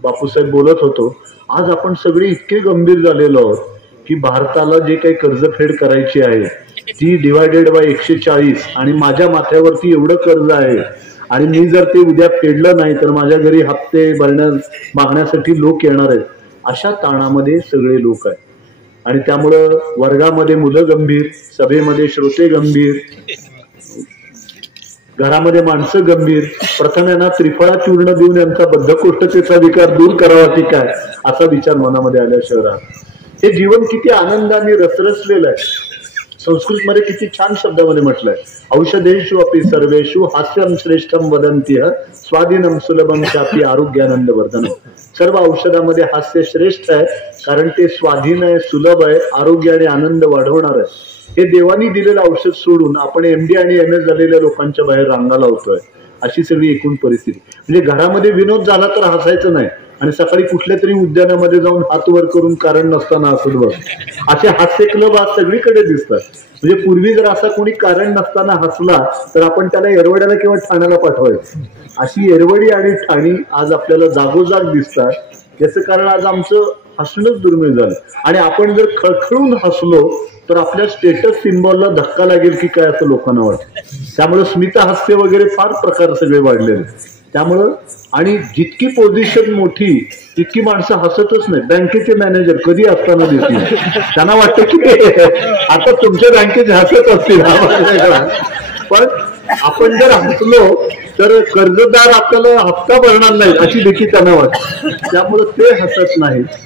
बापूसाहेब बोलत होतो, आज आपण सगळे इतके गंभीर झालेलो आहोत की भारताला जे काही कर्जफेड करायची आहे ती डिवायडेड बाय 140 आणि माझ्या माथ्यावरती एवढं कर्ज आहे आणि मी जर ते उद्या फेडलं नाही तर माझ्या घरी हप्ते मागण्यासाठी लोक येणार आहेत. अशा ताणामध्ये सगळे लोक आहेत आणि त्यामुळं वर्गामध्ये मुलं गंभीर, सभेमध्ये श्रोते गंभीर, घरामध्ये माणसं गंभीर. प्रथम यांना त्रिफळा चूर्ण देऊन यांचा बद्धकोष्ठतेचा विकार दूर करावा की काय असा विचार मनामध्ये आल्याशिवाय राहत. हे जीवन किती आनंदाने रसरसलेलं आहे. संस्कृतमध्ये किती छान शब्दामध्ये म्हटलंय, औषधेषु अपि सर्वेषु हास्यम श्रेष्ठम वदन्त्यः स्वाधीनम सुलभम चापी आरोग्यानंद वर्धनम. सर्व औषधामध्ये हास्य श्रेष्ठ आहे कारण ते स्वाधीन आहे, सुलभ आहे, आरोग्य आणि आनंद वाढवणार आहे. हे देवानी दिलेलं औषध सोडून आपण MD आणि MS झालेल्या लोकांच्या बाहेर रांगा लावतोय. अशी सगळी एकूण परिस्थिती. म्हणजे घरामध्ये विनोद झाला तर हसायचं नाही आणि सकाळी कुठल्या तरी उद्यानामध्ये जाऊन हात वर करून कारण नसताना हसत बस. असे हास्य क्लब आज सगळीकडे दिसतात. म्हणजे पूर्वी जर असा कोणी कारण नसताना हसला तर आपण त्याला येरवड्याला किंवा ठाण्याला पाठवायचं. अशी येरवडी आणि ठाणी आज आपल्याला जागोजाग दिसतात. याचं कारण आज आमचं हसणंच दुर्मिळ झालं आणि आपण जर खळखळून हसलो तर आपल्या स्टेटस सिम्बॉलला धक्का लागेल की काय असं लोकांना वाटतं. त्यामुळे स्मित हास्य वगैरे फार प्रकार सगळे वाढलेले. त्यामुळं आणि जितकी पोझिशन मोठी तितकी माणसं हसतच नाही. बँकेचे मॅनेजर कधी असताना दिसतील, त्यांना वाटतं की आता तुमच्या बँकेचे हसत असतील. पण आपण जर हसलो तर कर्जदार आपल्याला हप्ता भरणार नाही अशी देखील त्यांना वाटते. त्यामुळं ते हसत नाहीत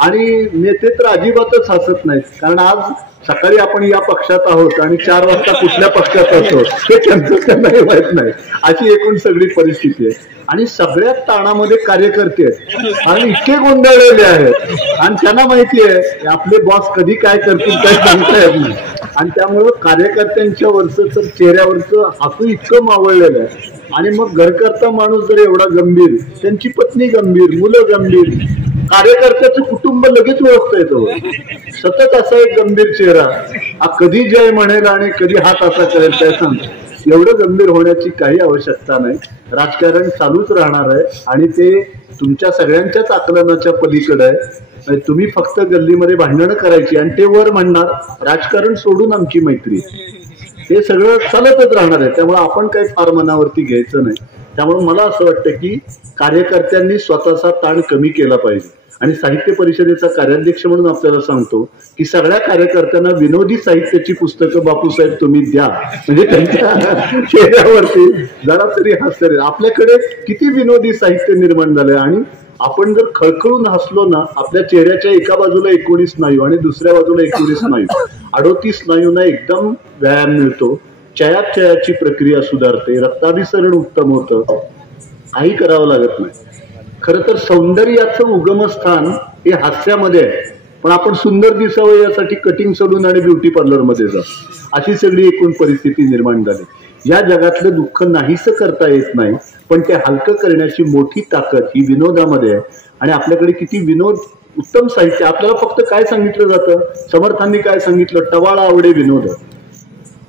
आणि नेते तर अजिबातच हसत नाहीत. कारण आज सकाळी आपण या पक्षात आहोत आणि 4 वाजता कुठल्या पक्षात असतो हे त्यांनाही माहित नाही. अशी एकूण सगळी परिस्थिती आहे आणि सगळ्यात ताणामध्ये कार्यकर्ते आहेत आणि इतके गोंधळलेले आहेत आणि त्यांना माहिती आहे आपले बॉस कधी काय करतील काय सांगता येत नाही. आणि त्यामुळं कार्यकर्त्यांच्या वरचं तर चेहऱ्यावरचं हसू इतकं मावळलेलं आहे. आणि मग घरकर्ता माणूस जर एवढा गंभीर, त्यांची पत्नी गंभीर, मुलं गंभीर, कार्यकर्त्याचं कुटुंब लगेच ओळखता येतं. सतत असा एक गंभीर चेहरा हा कधी जय म्हणेल आणि कधी हात असा करेल काय सांग. एवढं गंभीर होण्याची काही आवश्यकता नाही. राजकारण चालूच राहणार आहे आणि ते तुमच्या सगळ्यांच्याच आकलनाच्या पलीकडे आहे. तुम्ही फक्त गल्लीमध्ये भांडणं करायची आणि ते वर म्हणणार राजकारण सोडून आमची मैत्री, हे सगळं चालतच राहणार आहे. त्यामुळे आपण काही फार मनावरती घ्यायचं नाही. त्यामुळे मला असं वाटतं की कार्यकर्त्यांनी स्वतःचा ताण कमी केला पाहिजे. आणि साहित्य परिषदेचा कार्याध्यक्ष म्हणून आपल्याला सांगतो की सगळ्या कार्यकर्त्यांना विनोदी साहित्याची पुस्तकं बापूसाहेब तुम्ही द्या, म्हणजे त्यांच्या चेहऱ्यावरती जरा तरी हास्य. आपल्याकडे किती विनोदी साहित्य निर्माण झालंय आणि आपण जर खळखळून हसलो ना, आपल्या चेहऱ्याच्या एका बाजूला 19 स्नायू आणि दुसऱ्या बाजूला 21 स्नायू, 38 स्नायूंना एकदम व्यायाम मिळतो. चयापचयाची प्रक्रिया सुधारते, रक्ताभिसरण उत्तम होतं, काही करावं लागत नाही. खरं तर सौंदर्याचं उगमस्थान हे हास्यामध्ये आहे. पण आपण सुंदर दिसावं यासाठी कटिंग सलून आणि ब्युटी पार्लरमध्ये जातो, अशी सगळी एकूण परिस्थिती निर्माण झाली. या जगातलं दुःख नाहीसं करता येत नाही, पण ते हलकं करण्याची मोठी ताकद ही विनोदामध्ये आहे. आणि आपल्याकडे किती विनोद, उत्तम साहित्य. आपल्याला फक्त काय सांगितलं जातं, समर्थांनी काय सांगितलं, टवाळा आवडे विनोद.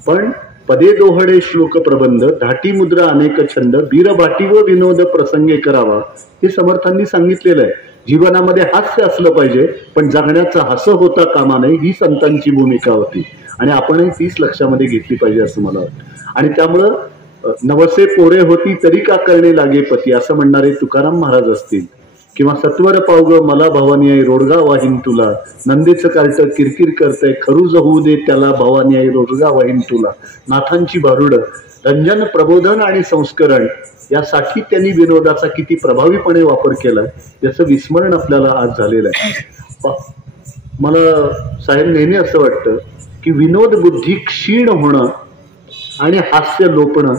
पण पदे दोहडे श्लोक प्रबंध, धाटी मुद्रा अनेक छंद, बीरभाटी व विनोद प्रसंगे करावा, हे समर्थांनी सांगितलेलं आहे. जीवनामध्ये हास्य असलं पाहिजे, पण जगण्याचं हसं होता कामा नये, ही संतांची भूमिका होती आणि आपणही तीच लक्षामध्ये घेतली पाहिजे असं मला वाटतं. आणि त्यामुळं नवसे पोरे होती तरी का करणे लागे पती, असं म्हणणारे तुकाराम महाराज असतील, किंवा सत्वर पावग मला भवानी आई रोडगा वाहीन तुला, नंदीचं कार्ट किरकिर करतंय खरूज होऊ दे त्याला, भवानी आई रोडगा वाहीन तुला. नाथांची भारुड, रंजन, प्रबोधन आणि संस्करण यासाठी त्यांनी विनोदाचा किती प्रभावीपणे वापर केलाय याचं विस्मरण आपल्याला आज झालेलं आहे. मला साहेब नेहमी असं वाटतं की विनोद बुद्धी क्षीण होणं आणि हास्य लोपणं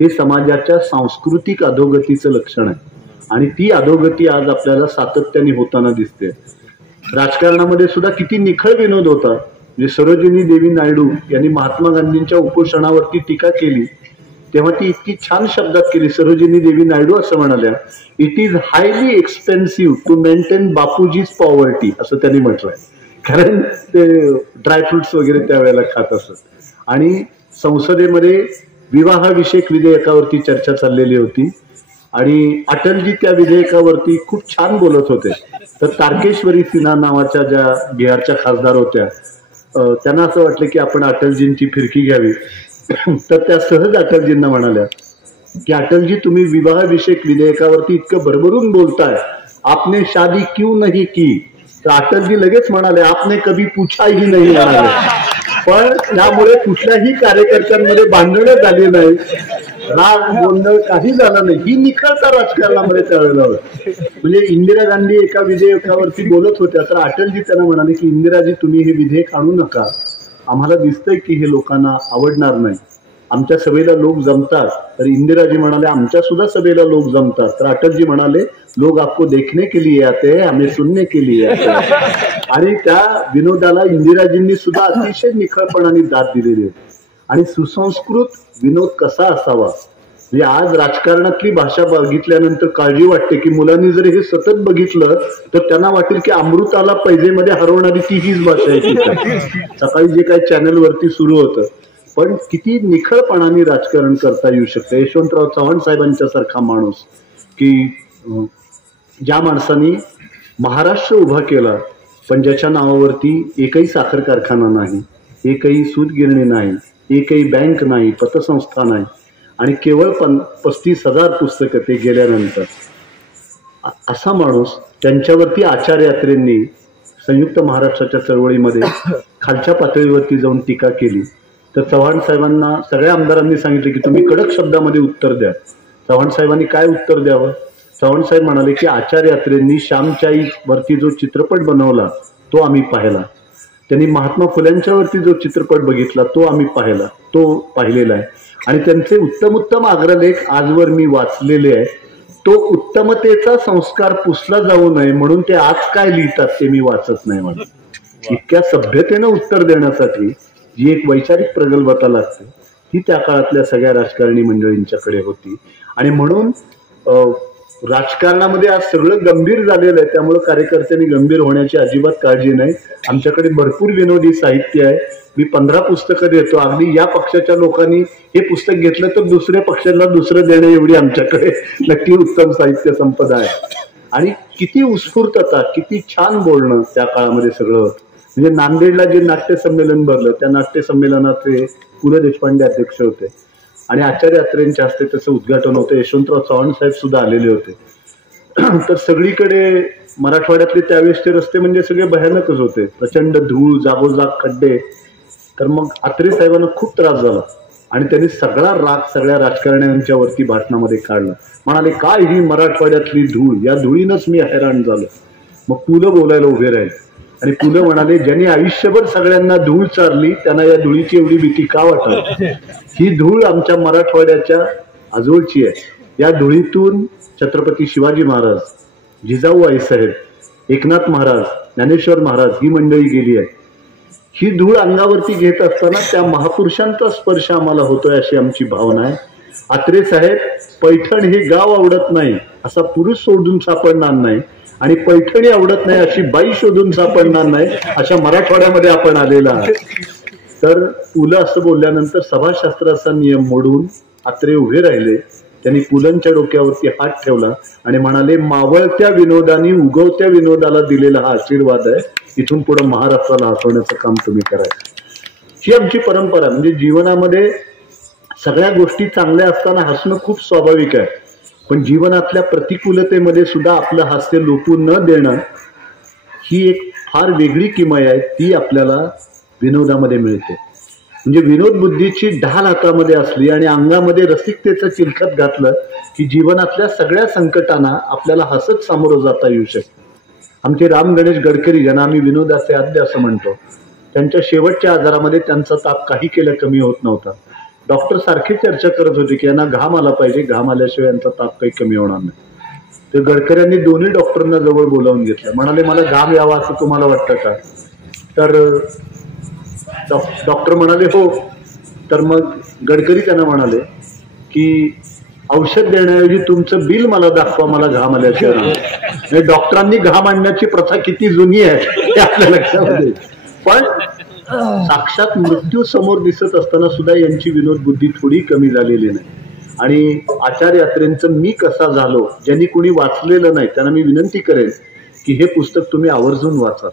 हे समाजाच्या सांस्कृतिक अधोगतीचं लक्षण आहे. आणि ती अधोगती आज आपल्याला सातत्याने होताना दिसते. राजकारणामध्ये सुद्धा किती निखळ विनोद होता. म्हणजे सरोजिनी देवी नायडू यांनी महात्मा गांधींच्या उपोषणावरती टीका केली तेव्हा ती इतकी छान शब्दात केली. सरोजिनी देवी नायडू असं म्हणाल्या, it is highly expensive to maintain Bapuji's poverty, असं त्यांनी म्हटलंय. कारण ते ड्रायफ्रुट्स वगैरे त्यावेळेला खात असत. आणि संसदेमध्ये विवाहविषयक विधेयकावरती चर्चा चाललेली होती आणि अटलजी त्या विधेयकावरती खूप छान बोलत होते. तर तारकेश्वरी सिन्हा नावाच्या ज्या बिहारच्या खासदार होत्या, त्यांना असं वाटलं की आपण अटलजींची फिरकी घ्यावी. तर त्या सहज अटलजींना म्हणाल्या की अटलजी, तुम्ही विवाहविषयक विधेयकावरती इतकं भरभरून बोलताय, आपने शादी क्यों नहीं की? तर अटलजी लगेच म्हणाले, आपने कभी पूछाही नाही म्हणाले. पण त्यामुळे कुठल्याही कार्यकर्त्यांमध्ये भांडणं झाली नाही, राग गोंधळ काही झाला नाही. ही निखळता राजकारणामध्ये त्यावेळेला होती. म्हणजे इंदिरा गांधी एका विधेयकावरती बोलत होत्या तर अटलजी त्यांना म्हणाले की इंदिराजी, तुम्ही हे विधेयक आणू नका, आम्हाला दिसतंय की हे लोकांना आवडणार नाही, आमच्या सभेला लोक जमतात. तर इंदिराजी म्हणाले, आमच्या सुद्धा सभेला लोक जमतात. तर अटलजी म्हणाले, लोग आपको देखने के लिए आते हैं, हमें सुनने के लिए आते हैं. आणि त्या विनोदाला इंदिराजींनी सुद्धा अतिशय निखळपणाने दाद दिलेली आहे. आणि सुसंस्कृत विनोद कसा असावा, म्हणजे आज राजकारणातली भाषा बघितल्यानंतर काळजी वाटते की मुलांनी जर हे सतत बघितलं तर त्यांना वाटेल की अमृताला पैजेमध्ये हरवणारी ती हीच भाषा आहे. सकाळी जे काही चॅनलवरती सुरू होतं, पण किती निखळपणाने राजकारण करता येऊ शकतं. यशवंतराव चव्हाण साहेबांच्या सारखा माणूस की ज्या माणसाने महाराष्ट्र उभा केला, पण ज्याच्या नावावरती एकही साखर कारखाना नाही, एकही सूतगिरणी नाही, एकही बँक नाही, पतसंस्था नाही आणि केवळ 35,000 पुस्तकं ते गेल्यानंतर, असा माणूस, त्यांच्यावरती आचार्यात्रेंनी संयुक्त महाराष्ट्राच्या चळवळीमध्ये खालच्या पातळीवरती जाऊन टीका केली. तर चव्हाण साहेबांना सगळ्या आमदारांनी सांगितले की तुम्ही कडक शब्दामध्ये उत्तर द्या. चव्हाण साहेबांनी काय उत्तर द्यावं? चव्हाण साहेब म्हणाले की आचार्यात्रेंनी श्यामच्याई वरती जो चित्रपट बनवला तो आम्ही पाहिला, त्यांनी महात्मा फुल्यांच्या वरती जो चित्रपट बघितला तो आम्ही पाहिलेला आहे आणि त्यांचे उत्तम उत्तम अग्रलेख आजवर मी वाचलेले आहे. तो उत्तमतेचा संस्कार पुसला जाऊ नये म्हणून ते आज काय लिहितात ते मी वाचत नाही. म्हणून इतक्या सभ्यतेनं उत्तर देण्यासाठी जी एक वैचारिक प्रगल्भता लागते ती त्या काळातल्या सगळ्या राजकारणी मंडळींच्याकडे होती. आणि म्हणून राजकारणामध्ये आज सगळं गंभीर झालेलं आहे, त्यामुळे कार्यकर्त्यांनी गंभीर होण्याची अजिबात काळजी नाही. आमच्याकडे भरपूर विनोदी साहित्य आहे. मी 15 पुस्तकं देतो. अगदी या पक्षाच्या लोकांनी हे पुस्तक घेतलं तर दुसऱ्या पक्षाला दुसरं देणं एवढी आमच्याकडे नक्की उत्तम साहित्य संपदा आहे. आणि किती उत्स्फूर्तता, किती छान बोलणं त्या काळामध्ये सगळं. म्हणजे नांदेडला जे नाट्य संमेलन भरलं, त्या नाट्य संमेलनाचे पु ल देशपांडे अध्यक्ष होते आणि आचार्य अत्रेंच्या हस्ते त्याचं उद्घाटन होतं. यशवंतराव चव्हाण साहेब सुद्धा आलेले होते. तर सगळीकडे मराठवाड्यातले त्यावेळेसचे रस्ते म्हणजे सगळे भयानकच होते. प्रचंड धूळ, जागोजाग खड्डे. तर मग अत्रे साहेबांना खूप त्रास झाला आणि त्यांनी सगळा राग सगळ्या राजकारण्यांच्या वरती भाषणामध्ये काढला. म्हणाले, काय ही मराठवाड्यातली धूळ, या धुळीनंच मी हैराण झालो. मग पु ल बोलायला उभे राहिले आणि पु ल म्हणाले, ज्यांनी आयुष्यभर सगळ्यांना धूळ चारली त्यांना या धुळीची एवढी भीती का वाटत? ही धूळ आमच्या मराठवाड्याच्या आजोळची आहे. या धुळीतून छत्रपती शिवाजी महाराज, जिजाऊ आईसाहेब, एकनाथ महाराज, ज्ञानेश्वर महाराज ही मंडळी गेली आहे. ही धूळ अंगावरती घेत असताना त्या महापुरुषांचा स्पर्श आम्हाला होतोय अशी आमची भावना आहे. अत्रे साहेब, पैठण हे गाव आवडत नाही असा पुरुष शोधून सापडणार नाही आणि पैठणी आवडत नाही अशी बाई शोधून सापडणार नाही अशा मराठवाड्यामध्ये आपण आलेला आहात. तर पु ल असं बोलल्यानंतर सभाशास्त्राचा नियम मोडून अत्रे उभे राहिले. त्यांनी पुलंच्या डोक्यावरती हात ठेवला आणि म्हणाले, मावळत्या विनोदानी उगवत्या विनोदाला दिलेला हा आशीर्वाद आहे. इथून पुढे महाराष्ट्राला हसवण्याचं काम तुम्ही करायचं. ही आमची परंपरा. म्हणजे जीवनामध्ये सगळ्या गोष्टी चांगल्या असताना हसणं खूप स्वाभाविक आहे, पण जीवनातल्या प्रतिकूलतेमध्ये सुद्धा आपलं हास्य लोपून न देणं ही एक फार वेगळी किमया आहे. ती आपल्याला विनोदामध्ये मिळते. म्हणजे विनोद बुद्धीची ढाल हातामध्ये असली आणि अंगामध्ये रसिकतेचं चिलखत घातलं की जीवनातल्या सगळ्या संकटांना आपल्याला हसत सामोरं जाता येऊ शकतं. आमचे राम गणेश गडकरी, ज्यांना आम्ही विनोदाचे आद्य असं म्हणतो, त्यांच्या शेवटच्या आजारामध्ये त्यांचा ताप काही केल्या कमी होत नव्हता. डॉक्टर सारखी चर्चा करत होते की यांना घाम आला पाहिजे, घाम आल्याशिवाय यांचा ताप काही कमी होणार नाही. तर गडकऱ्यांनी दोन्ही डॉक्टरांना जवळ बोलावून घेतलं. म्हणाले, मला घाम यावा असं तुम्हाला वाटतं का? तर डॉक्टर म्हणाले, हो. तर मग गडकरी त्यांना म्हणाले की औषध देण्याऐवजी तुमचं बिल मला दाखवा, मला घाम आल्याशिवाय. डॉक्टरांनी घाम आणण्याची प्रथा किती जुनी आहे हे आपल्या लक्षामध्ये. पण साक्षात मृत्यू समोर दिसत असताना सुद्धा यांची विनोद बुद्धी थोडी कमी झालेली नाही. आणि आचार्य अत्रेंचं मी कसा झालो, ज्यांनी कुणी वाचलेलं नाही त्यांना मी विनंती करेन की हे पुस्तक तुम्ही आवर्जून वाचा.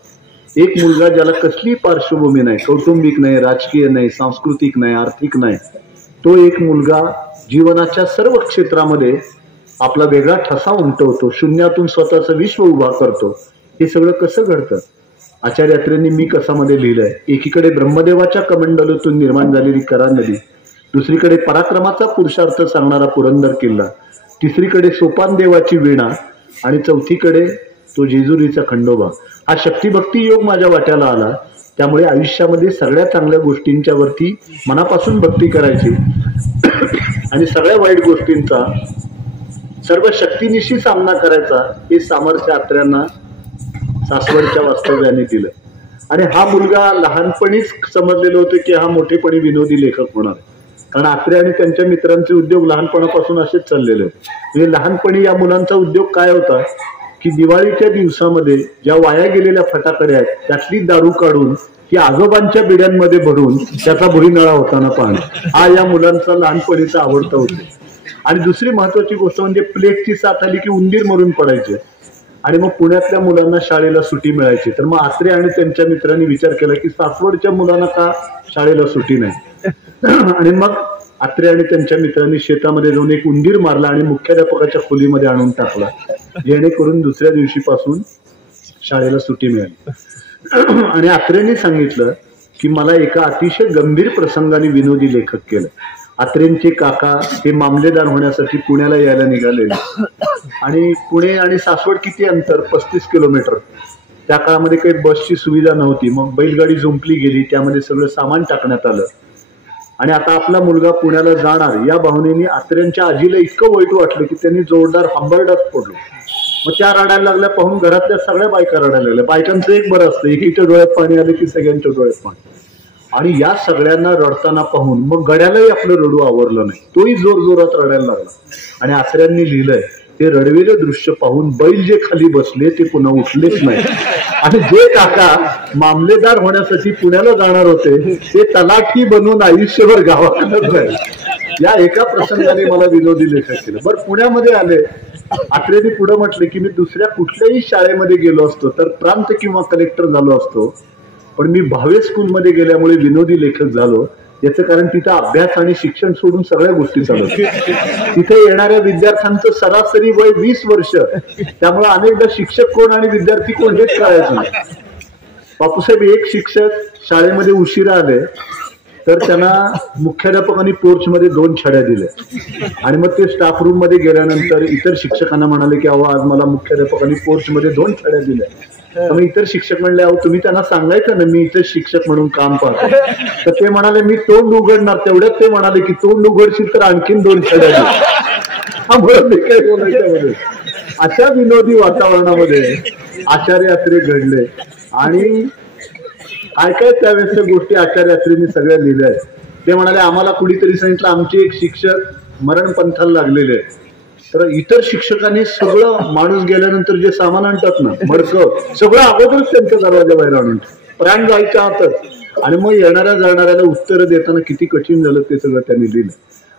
एक मुलगा ज्याला कसली पार्श्वभूमी नाही, कौटुंबिक नाही, राजकीय नाही, सांस्कृतिक नाही, आर्थिक नाही, तो एक मुलगा जीवनाच्या सर्व क्षेत्रामध्ये आपला वेगळा ठसा उमटवतो, शून्यातून स्वतःचं विश्व उभा करतो. हे सगळं कसं घडतं? आचार्य अत्रेंनी मी कसामध्ये लिहिलंय. एकीकडे ब्रह्मदेवाच्या कमंडलूतून निर्माण झालेली करा नदी, दुसरीकडे पराक्रमाचा पुरुषार्थ सांगणारा पुरंदर किल्ला, तिसरीकडे सोपान देवाची वीणा आणि चौथीकडे तो जेजुरीचा खंडोबा. हा शक्तिभक्ती योग माझ्या वाट्याला आला. त्यामुळे आयुष्यामध्ये सगळ्या चांगल्या गोष्टींच्या वरती मनापासून भक्ती करायची आणि सगळ्या वाईट गोष्टींचा सर्व शक्तीनिशी सामना करायचा हे सामर्थ्य अत्र्यांना सासवडच्या वास्तव्याने दिलं. आणि हा मुलगा लहानपणीच समजलेलं होतं की हा मोठेपणी विनोदी लेखक होणार. कारण अत्रे आणि त्यांच्या मित्रांचे उद्योग लहानपणापासून असेच चाललेले होते. म्हणजे लहानपणी या मुलांचा उद्योग काय होता की दिवाळीच्या दिवसामध्ये ज्या वाया गेलेल्या फटाकडे आहेत त्यातली दारू काढून ती आजोबांच्या बिड्यांमध्ये भरून त्याचा भुईनळा होताना पाहणं हा या मुलांचा लहानपणीचा आवडता होता. आणि दुसरी महत्वाची गोष्ट म्हणजे प्लेगची साथ आली की उंदीर मरून पडायचे आणि मग पुण्यातल्या मुलांना शाळेला सुट्टी मिळायची. तर मग अत्रे आणि त्यांच्या मित्रांनी विचार केला की सासवडच्या मुलांना का शाळेला सुट्टी नाही. आणि मग अत्रे आणि त्यांच्या मित्रांनी शेतामध्ये जाऊन एक उंदीर मारला आणि मुख्याध्यापकाच्या खोलीमध्ये आणून टाकला, जेणेकरून दुसऱ्या दिवशीपासून शाळेला सुट्टी मिळाली. आणि अत्रेंनी सांगितलं की मला एका अतिशय गंभीर प्रसंगाने विनोदी लेखक केलं. अत्रेंचे काका हे मामलेदार होण्यासाठी पुण्याला यायला निघालेले आणि पुणे आणि सासवड किती अंतर, 35 किलोमीटर. त्या काळामध्ये काही बसची सुविधा नव्हती. मग बैलगाडी जुंपली गेली, त्यामध्ये सगळं सामान टाकण्यात आलं आणि आता आपला मुलगा पुण्याला जाणार या भावनेने अत्र्यांच्या आजीला इतकं वाईट वाटलं की त्यांनी जोरदार हंबरडाच पडलो. मग त्या रडायला लागल्या पाहून घरातल्या सगळ्या बायका रडायला लागल्या. बायकांचं एक बरं असतं, एकीच्या डोळ्यात पाणी आले की सगळ्यांच्या डोळ्यात पाणी. आणि या सगळ्यांना रडताना पाहून मग गड्यालाही आपलं रडू आवरलं नाही, तोही जोर जोरात रडायला लागला. आणि अत्र्यांनी लिहिलंय ते रडवेलं दृश्य पाहून बैल जे खाली बसले ते पुन्हा उठलेच नाही. आणि जे काका मामलेदार होण्यासाठी पुण्याला जाणार होते ते तलाठी बनवून आयुष्यभर गावाकडे जाईल. या एका प्रसंगाने मला विनोदी लेखक केलं. बरं, पुण्यामध्ये आले. आत्रेनी पुढे म्हटले की मी दुसऱ्या कुठल्याही शाळेमध्ये गेलो असतो तर प्रांत किंवा कलेक्टर झालो असतो, पण मी भावे स्कूलमध्ये गेल्यामुळे विनोदी लेखक झालो. याचं कारण तिथं अभ्यास आणि शिक्षण सोडून सगळ्या गोष्टी चालत. तिथे येणाऱ्या विद्यार्थ्यांचं सरासरी वय 20 वर्ष, त्यामुळे अनेकदा शिक्षक कोण आणि विद्यार्थी कोण हेच कळायचं नाही. बापूसाहेब, एक शिक्षक शाळेमध्ये उशिरा आले तर त्यांना मुख्याध्यापकांनी पोर्चमध्ये 2 छड्या दिल्या आणि मग ते स्टाफ रूम मध्ये गेल्यानंतर इतर शिक्षकांना म्हणाले की अहो आज मला मुख्याध्यापकांनी पोर्चमध्ये 2 छड्या दिल्या. तर मग इतर शिक्षक म्हणले अहो तुम्ही त्यांना सांगायचं ना मी इथे शिक्षक म्हणून काम पाहतो. तर ते म्हणाले मी तोंड उघडणार. तेवढ्यात ते म्हणाले की तोंड उघडशील तर आणखीन 2 छड्या दिल्या. हा बरोबर मी काय बोलायच्यामध्ये. अशा विनोदी वातावरणामध्ये आचार्य अत्रे घडले आणि काय काय त्यावेळेसच्या गोष्टी आचार्य अत्रेंनी सगळ्या लिहिल्या आहेत. ते म्हणाले आम्हाला कुणीतरी सांगितलं आमचे एक शिक्षक मरण पंथाला लागलेले आहेत. तर इतर शिक्षकांनी सगळं माणूस गेल्यानंतर जे सामान आणतात ना मडकं सगळं अगोदरच त्यांच्या दरवाजा बाहेर आणून प्राण जायच्या आतच. आणि मग येणाऱ्या जाणाऱ्याला उत्तरं देताना किती कठीण झालं ते सगळं त्यांनी लिहिलं.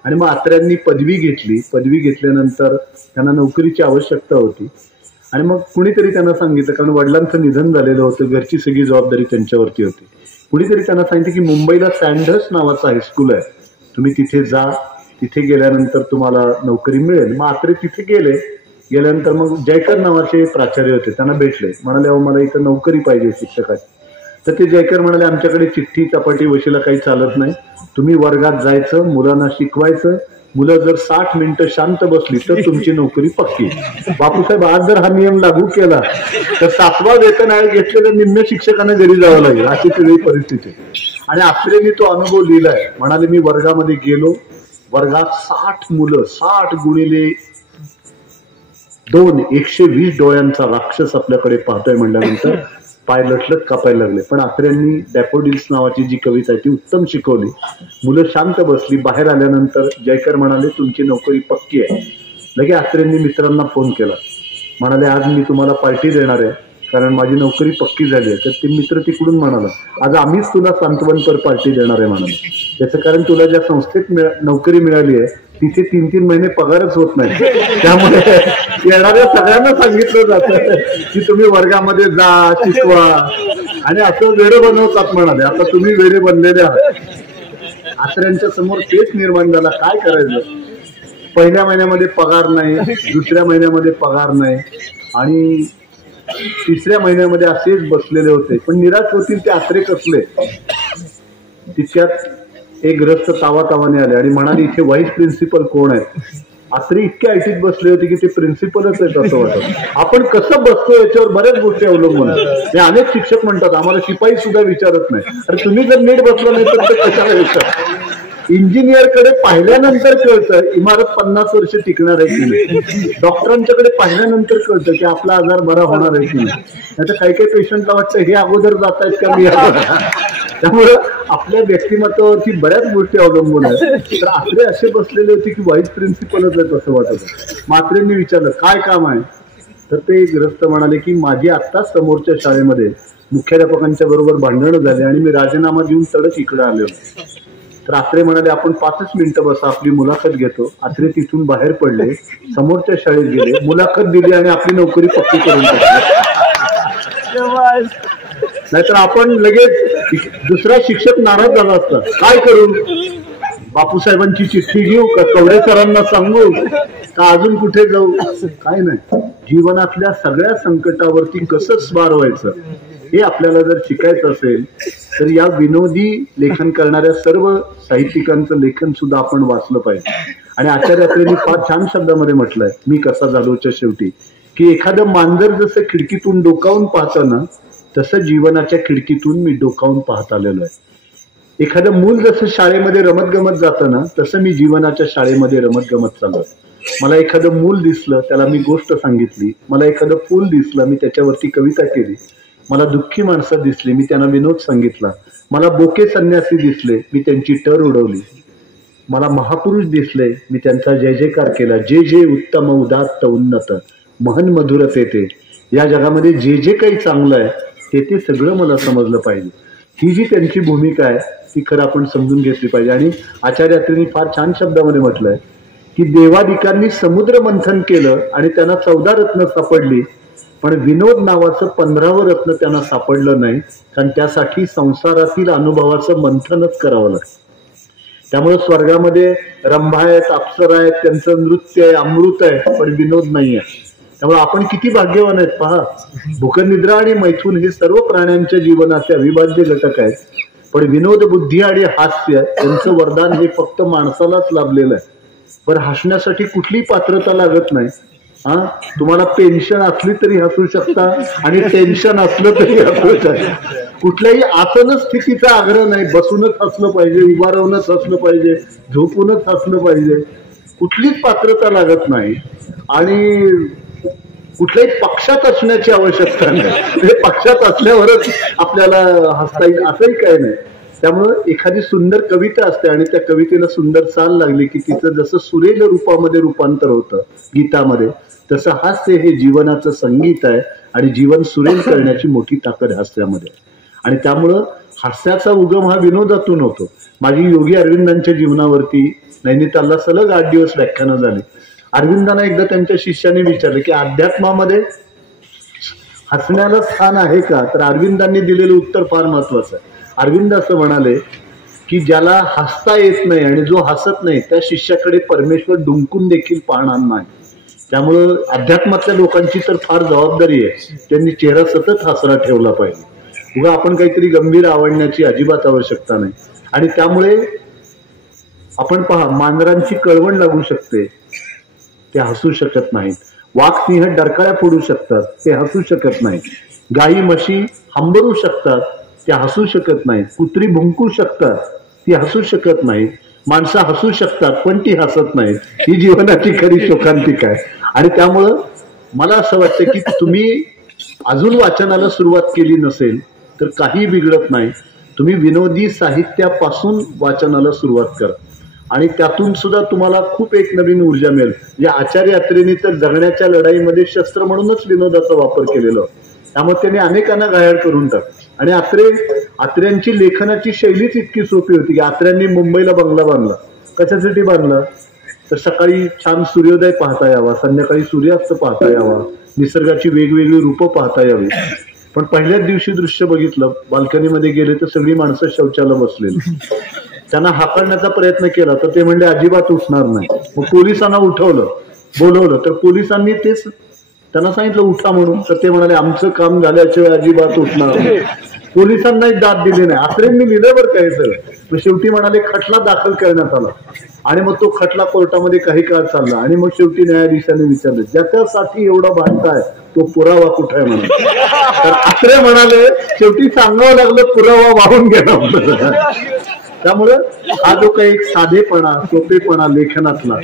आणि मग आत्र्यांनी पदवी घेतली. पदवी घेतल्यानंतर त्यांना नोकरीची आवश्यकता होती आणि मग कुणीतरी त्यांना सांगितलं, कारण वडिलांचं निधन झालेलं होतं, घरची सगळी जबाबदारी त्यांच्यावरती होती. कुणीतरी त्यांना सांगितलं की मुंबईला सँडर्स नावाचं हायस्कूल आहे, तुम्ही तिथे जा, तिथे गेल्यानंतर तुम्हाला नोकरी मिळेल. मग आत्रे तिथे गेल्यानंतर मग जयकर नावाचे प्राचार्य होते, त्यांना भेटले. म्हणाले अहो मला इथं नोकरी पाहिजे शिक्षकाची. तर ते जयकर म्हणाले आमच्याकडे चिठ्ठी चपाटी वशीला काही चालत नाही, तुम्ही वर्गात जायचं, मुलांना शिकवायचं, मुलं जर 60 मिनिटं शांत बसली तर तुमची नोकरी पक्की. बापूसाहेब आज जर हा नियम लागू केला तर 7वा वेतन आयोग घेतलेल्या निम्न शिक्षकांना घरी जावं लागेल, अशी सगळी परिस्थिती. आणि आत्रेंनी तो अनुभव लिहिलाय. म्हणाले मी वर्गामध्ये गेलो, वर्गात 60 मुलं, 60 गुणिले 2 120 डोळ्यांचा राक्षस आपल्याकडे पाहतोय म्हणल्यानंतर पाय लटलट कापायला लागले. पण आत्र्यांनी डॅफोडिल्स नावाची जी कविता आहे ती उत्तम शिकवली. मुलं शांत बसली. बाहेर आल्यानंतर जयकर म्हणाले तुमची नोकरी पक्की आहे. लगे आत्र्यांनी मित्रांना फोन केला. म्हणाले आज मी तुम्हाला पार्टी देणार आहे कारण माझी नोकरी पक्की झाली आहे. तर ते मित्र तिकडून म्हणाला आज आम्हीच तुला सांत्वनपर पार्टी देणार आहे म्हणाले. त्याचं कारण तुला ज्या संस्थेत नोकरी मिळाली आहे तिथे 3-3 महिने पगारच होत नाही. त्यामुळे येणाऱ्या सगळ्यांना सांगितलं जातं की तुम्ही वर्गामध्ये जा, शिकवा आणि असं वेडे बनवतात म्हणाले. आता तुम्ही वेडे बनलेले आहात. आत्र्यांच्या समोर तेच निर्माण झाला. काय करायचं? पहिल्या महिन्यामध्ये पगार नाही, दुसऱ्या महिन्यामध्ये पगार नाही आणि 3ऱ्या महिन्यामध्ये असेच बसलेले होते. पण निराश होतील ते आत्रे कसले. तितक्यात एक ग्रस्त तावातावाने आले आणि म्हणाले इथे व्हाईस प्रिन्सिपल कोण आहे? आत्रे इतके ऐटीत बसले होते की ते प्रिन्सिपलच आहेत असं वाटत. आपण कसं बसतो याच्यावर बऱ्याच गोष्टी अवलंबून आहेत. हे अनेक शिक्षक म्हणतात आम्हाला शिपाई सुद्धा विचारत नाही. अरे तुम्ही जर नीट बसला नाही तर ते कशाला विचार. इंजिनियर कडे पाहिल्यानंतर कळतं इमारत 50 वर्ष टिकणार आहे की नाही. डॉक्टरांच्याकडे पाहिल्यानंतर कळतं की आपला आजार बरा होणार आहे की नाही. नाहीतर काही काही पेशंटला वाटतं हे अगोदर जात आहेत का मी. त्यामुळं आपल्या व्यक्तिमत्वावरती बऱ्याच गोष्टी अवलंबून आहेत. तर आत्रे असे बसलेले होते की व्हाईस प्रिन्सिपलच आहेत असं वाटत. मात्रेंनी विचारलं काय काम आहे? तर ते ग्रस्त म्हणाले की माझी आत्ताच समोरच्या शाळेमध्ये मुख्याध्यापकांच्या बरोबर भांडणं झाले आणि मी राजीनामा देऊन तडक इकडे आलो. तर आत्रे म्हणाले आपण 5 मिनिटं बसा, आपली मुलाखत घेतो. आत्रे तिथून बाहेर पडले, समोरच्या शाळेत गेले, मुलाखत दिली आणि आपली नोकरी पक्की करून टाकली. नाहीतर आपण लगेच दुसरा शिक्षक नाराज झाला असता. काय करू? बापूसाहेबांची चिठ्ठी घेऊ का? कवडे सरांना सांगू का? अजून कुठे जाऊ? काय नाही. जीवनातल्या सगळ्या संकटावरती कसं स्वार व्हायचं हे आपल्याला जर शिकायचं असेल तर या विनोदी लेखन करणाऱ्या सर्व साहित्यिकांचं लेखन सुद्धा आपण वाचलं पाहिजे. आणि आचार्य अत्रेंनी फार छान शब्दामध्ये म्हटलंय मी कसा झालोच्या शेवटी की एखादं मांजर जसं खिडकीतून डोकावून पाहतं ना तसं जीवनाच्या खिडकीतून मी डोकावून पाहत आलेलो आहे. एखादं मूल जसं शाळेमध्ये रमत गमत जातं ना तसं मी जीवनाच्या शाळेमध्ये रमत गमत चाललोय. मला एखादं मूल दिसलं त्याला मी गोष्ट सांगितली. मला एखादं फूल दिसलं मी त्याच्यावरती कविता केली. मला दुःखी माणसं दिसली मी त्यांना विनोद सांगितला. मला बोके संन्यासी दिसले मी त्यांची टर उडवली. मला महापुरुष दिसले, मी त्यांचा जय जयकार केला. जे जे उत्तम उदात्त उन्नत महन मधुरते ते, या जगामध्ये जे जे काही चांगलं आहे ते ते सगळं मला समजलं पाहिजे. ही जी त्यांची भूमिका आहे ती खरं आपण समजून घेतली पाहिजे. आणि आचार्य अत्रेंनी फार छान शब्दामध्ये म्हटलंय की देवादिकांनी समुद्र मंथन केलं आणि त्यांना 14 रत्न सापडली, पण विनोद नावाचं 15वं रत्न त्यांना सापडलं नाही, कारण त्यासाठी संसारातील अनुभवाचं मंथनच करावं लागतं. त्यामुळे स्वर्गामध्ये रंभा आहेत, अप्सरा आहेत, त्यांचं नृत्य आहे, अमृत आहे, पण विनोद नाही आहे. त्यामुळे आपण किती भाग्यवान आहेत पहा. भूखनिद्रा आणि मैथून हे सर्व प्राण्यांच्या जीवनाचे अविभाज्य घटक आहेत, पण विनोद, बुद्धी आणि हास्य यांचं वरदान हे फक्त माणसालाच लाभलेलं आहे. पण हसण्यासाठी कुठली पात्रता लागत नाही. तुम्हाला पेन्शन असली तरी हसू शकता आणि टेन्शन असलं तरी हसू शकता. कुठल्याही आसन स्थितीचा आग्रह नाही. बसूनच हसलं पाहिजे, उभा राहूनच हसलं पाहिजे, झोपूनच हसलं पाहिजे, कुठलीच पात्रता लागत नाही. आणि कुठल्याही पक्षात असण्याची आवश्यकता नाही. पक्षात असल्यावरच आपल्याला हसता येईल असंही काही नाही. त्यामुळं एखादी सुंदर कविता असते आणि त्या कवितेला सुंदर चाल लागली की तिचं जसं सुरेल रूपामध्ये रूपांतर होतं गीतामध्ये, तसं हास्य हे जीवनाचं संगीत आहे आणि जीवन सुरेल करण्याची मोठी ताकद हास्यामध्ये. आणि त्यामुळं हास्याचा उगम हा विनोदातून होतो. माझी योगी अरविंदांच्या जीवनावरती नैनितालला सलग 8 दिवस व्याख्यानं झाली. अरविंदांना एकदा त्यांच्या शिष्याने विचारलं की अध्यात्मामध्ये हसण्याला स्थान आहे का, तर अरविंदांनी दिलेलं उत्तर फार महत्वाचं आहे. अरविंद असं म्हणाले की ज्याला हसता येत नाही आणि जो हसत नाही त्या शिष्याकडे परमेश्वर डुंकून देखील पाहणार नाही. त्यामुळं अध्यात्मातल्या लोकांची तर फार जबाबदारी आहे, त्यांनी चेहरा सतत हसरा ठेवला पाहिजे. उगा आपण काहीतरी गंभीर आवडण्याची अजिबात आवश्यकता नाही. आणि त्यामुळे आपण पहा, मांजरांची कळवण लागू शकते, ते हसू शकत नाहीत. वाघ सिंह डरकाळ्या फोडू शकतात, ते हसू शकत नाहीत. गाई म्हशी हंबरू शकतात, ते हसू शकत नाहीत. कुत्री भुंकू शकतात, ती हसू शकत नाहीत. माणसं हसू शकतात पण ती हसत नाहीत. ही जीवनाची खरी शोकांतिका आहे. आणि त्यामुळं मला असं वाटतं की तुम्ही अजून वाचनाला सुरुवात केली नसेल तर काही बिघडत नाही. तुम्ही विनोदी साहित्यापासून वाचनाला सुरुवात करा आणि त्यातून सुद्धा तुम्हाला खूप एक नवीन ऊर्जा मिळेल. या आचार्य अत्रेंनी तर जगण्याच्या लढाईमध्ये शस्त्र म्हणूनच विनोदाचा वापर केलेला, त्यामुळे त्यांनी अनेकांना घायाळ करून टाकलं. आणि अत्र्यांची लेखनाची शैलीच इतकी सोपी होती की अत्र्यांनी मुंबईला बंगला बांधला. कशासाठी बांधला, तर सकाळी छान सूर्योदय पाहता यावा, संध्याकाळी सूर्यास्त पाहता यावा, निसर्गाची वेगवेगळी रूपं पाहता यावी. पण पहिल्याच दिवशी दृश्य बघितलं, बाल्कनीमध्ये गेले तर सगळी माणसं शौचाला बसलेली. त्यांना हाकलण्याचा प्रयत्न केला तर ते म्हणले अजिबात उठणार नाही. मग पोलिसांना बोलवलं तर पोलिसांनी तेच त्यांना सांगितलं उठा म्हणून, तर ते म्हणाले आमचं काम झाल्याशिवाय अजिबात उठणार नाही. पोलिसांनाही दाद दिली नाही. अत्रेंनी लिहिलं बरं काय सर. मग शेवटी म्हणाले खटला दाखल करण्यात आला आणि मग तो खटला कोर्टामध्ये काही काळ चालला आणि मग शेवटी न्यायाधीशाने विचारलं ज्याच्यासाठी एवढा भांडताय तो पुरावा कुठे आहे म्हणून. तर अत्रे म्हणाले शेवटी सांगावं लागलं पुरावा वाहून घेणं. त्यामुळं हा जो काही एक साधेपणा, सोपेपणा लेखनातला,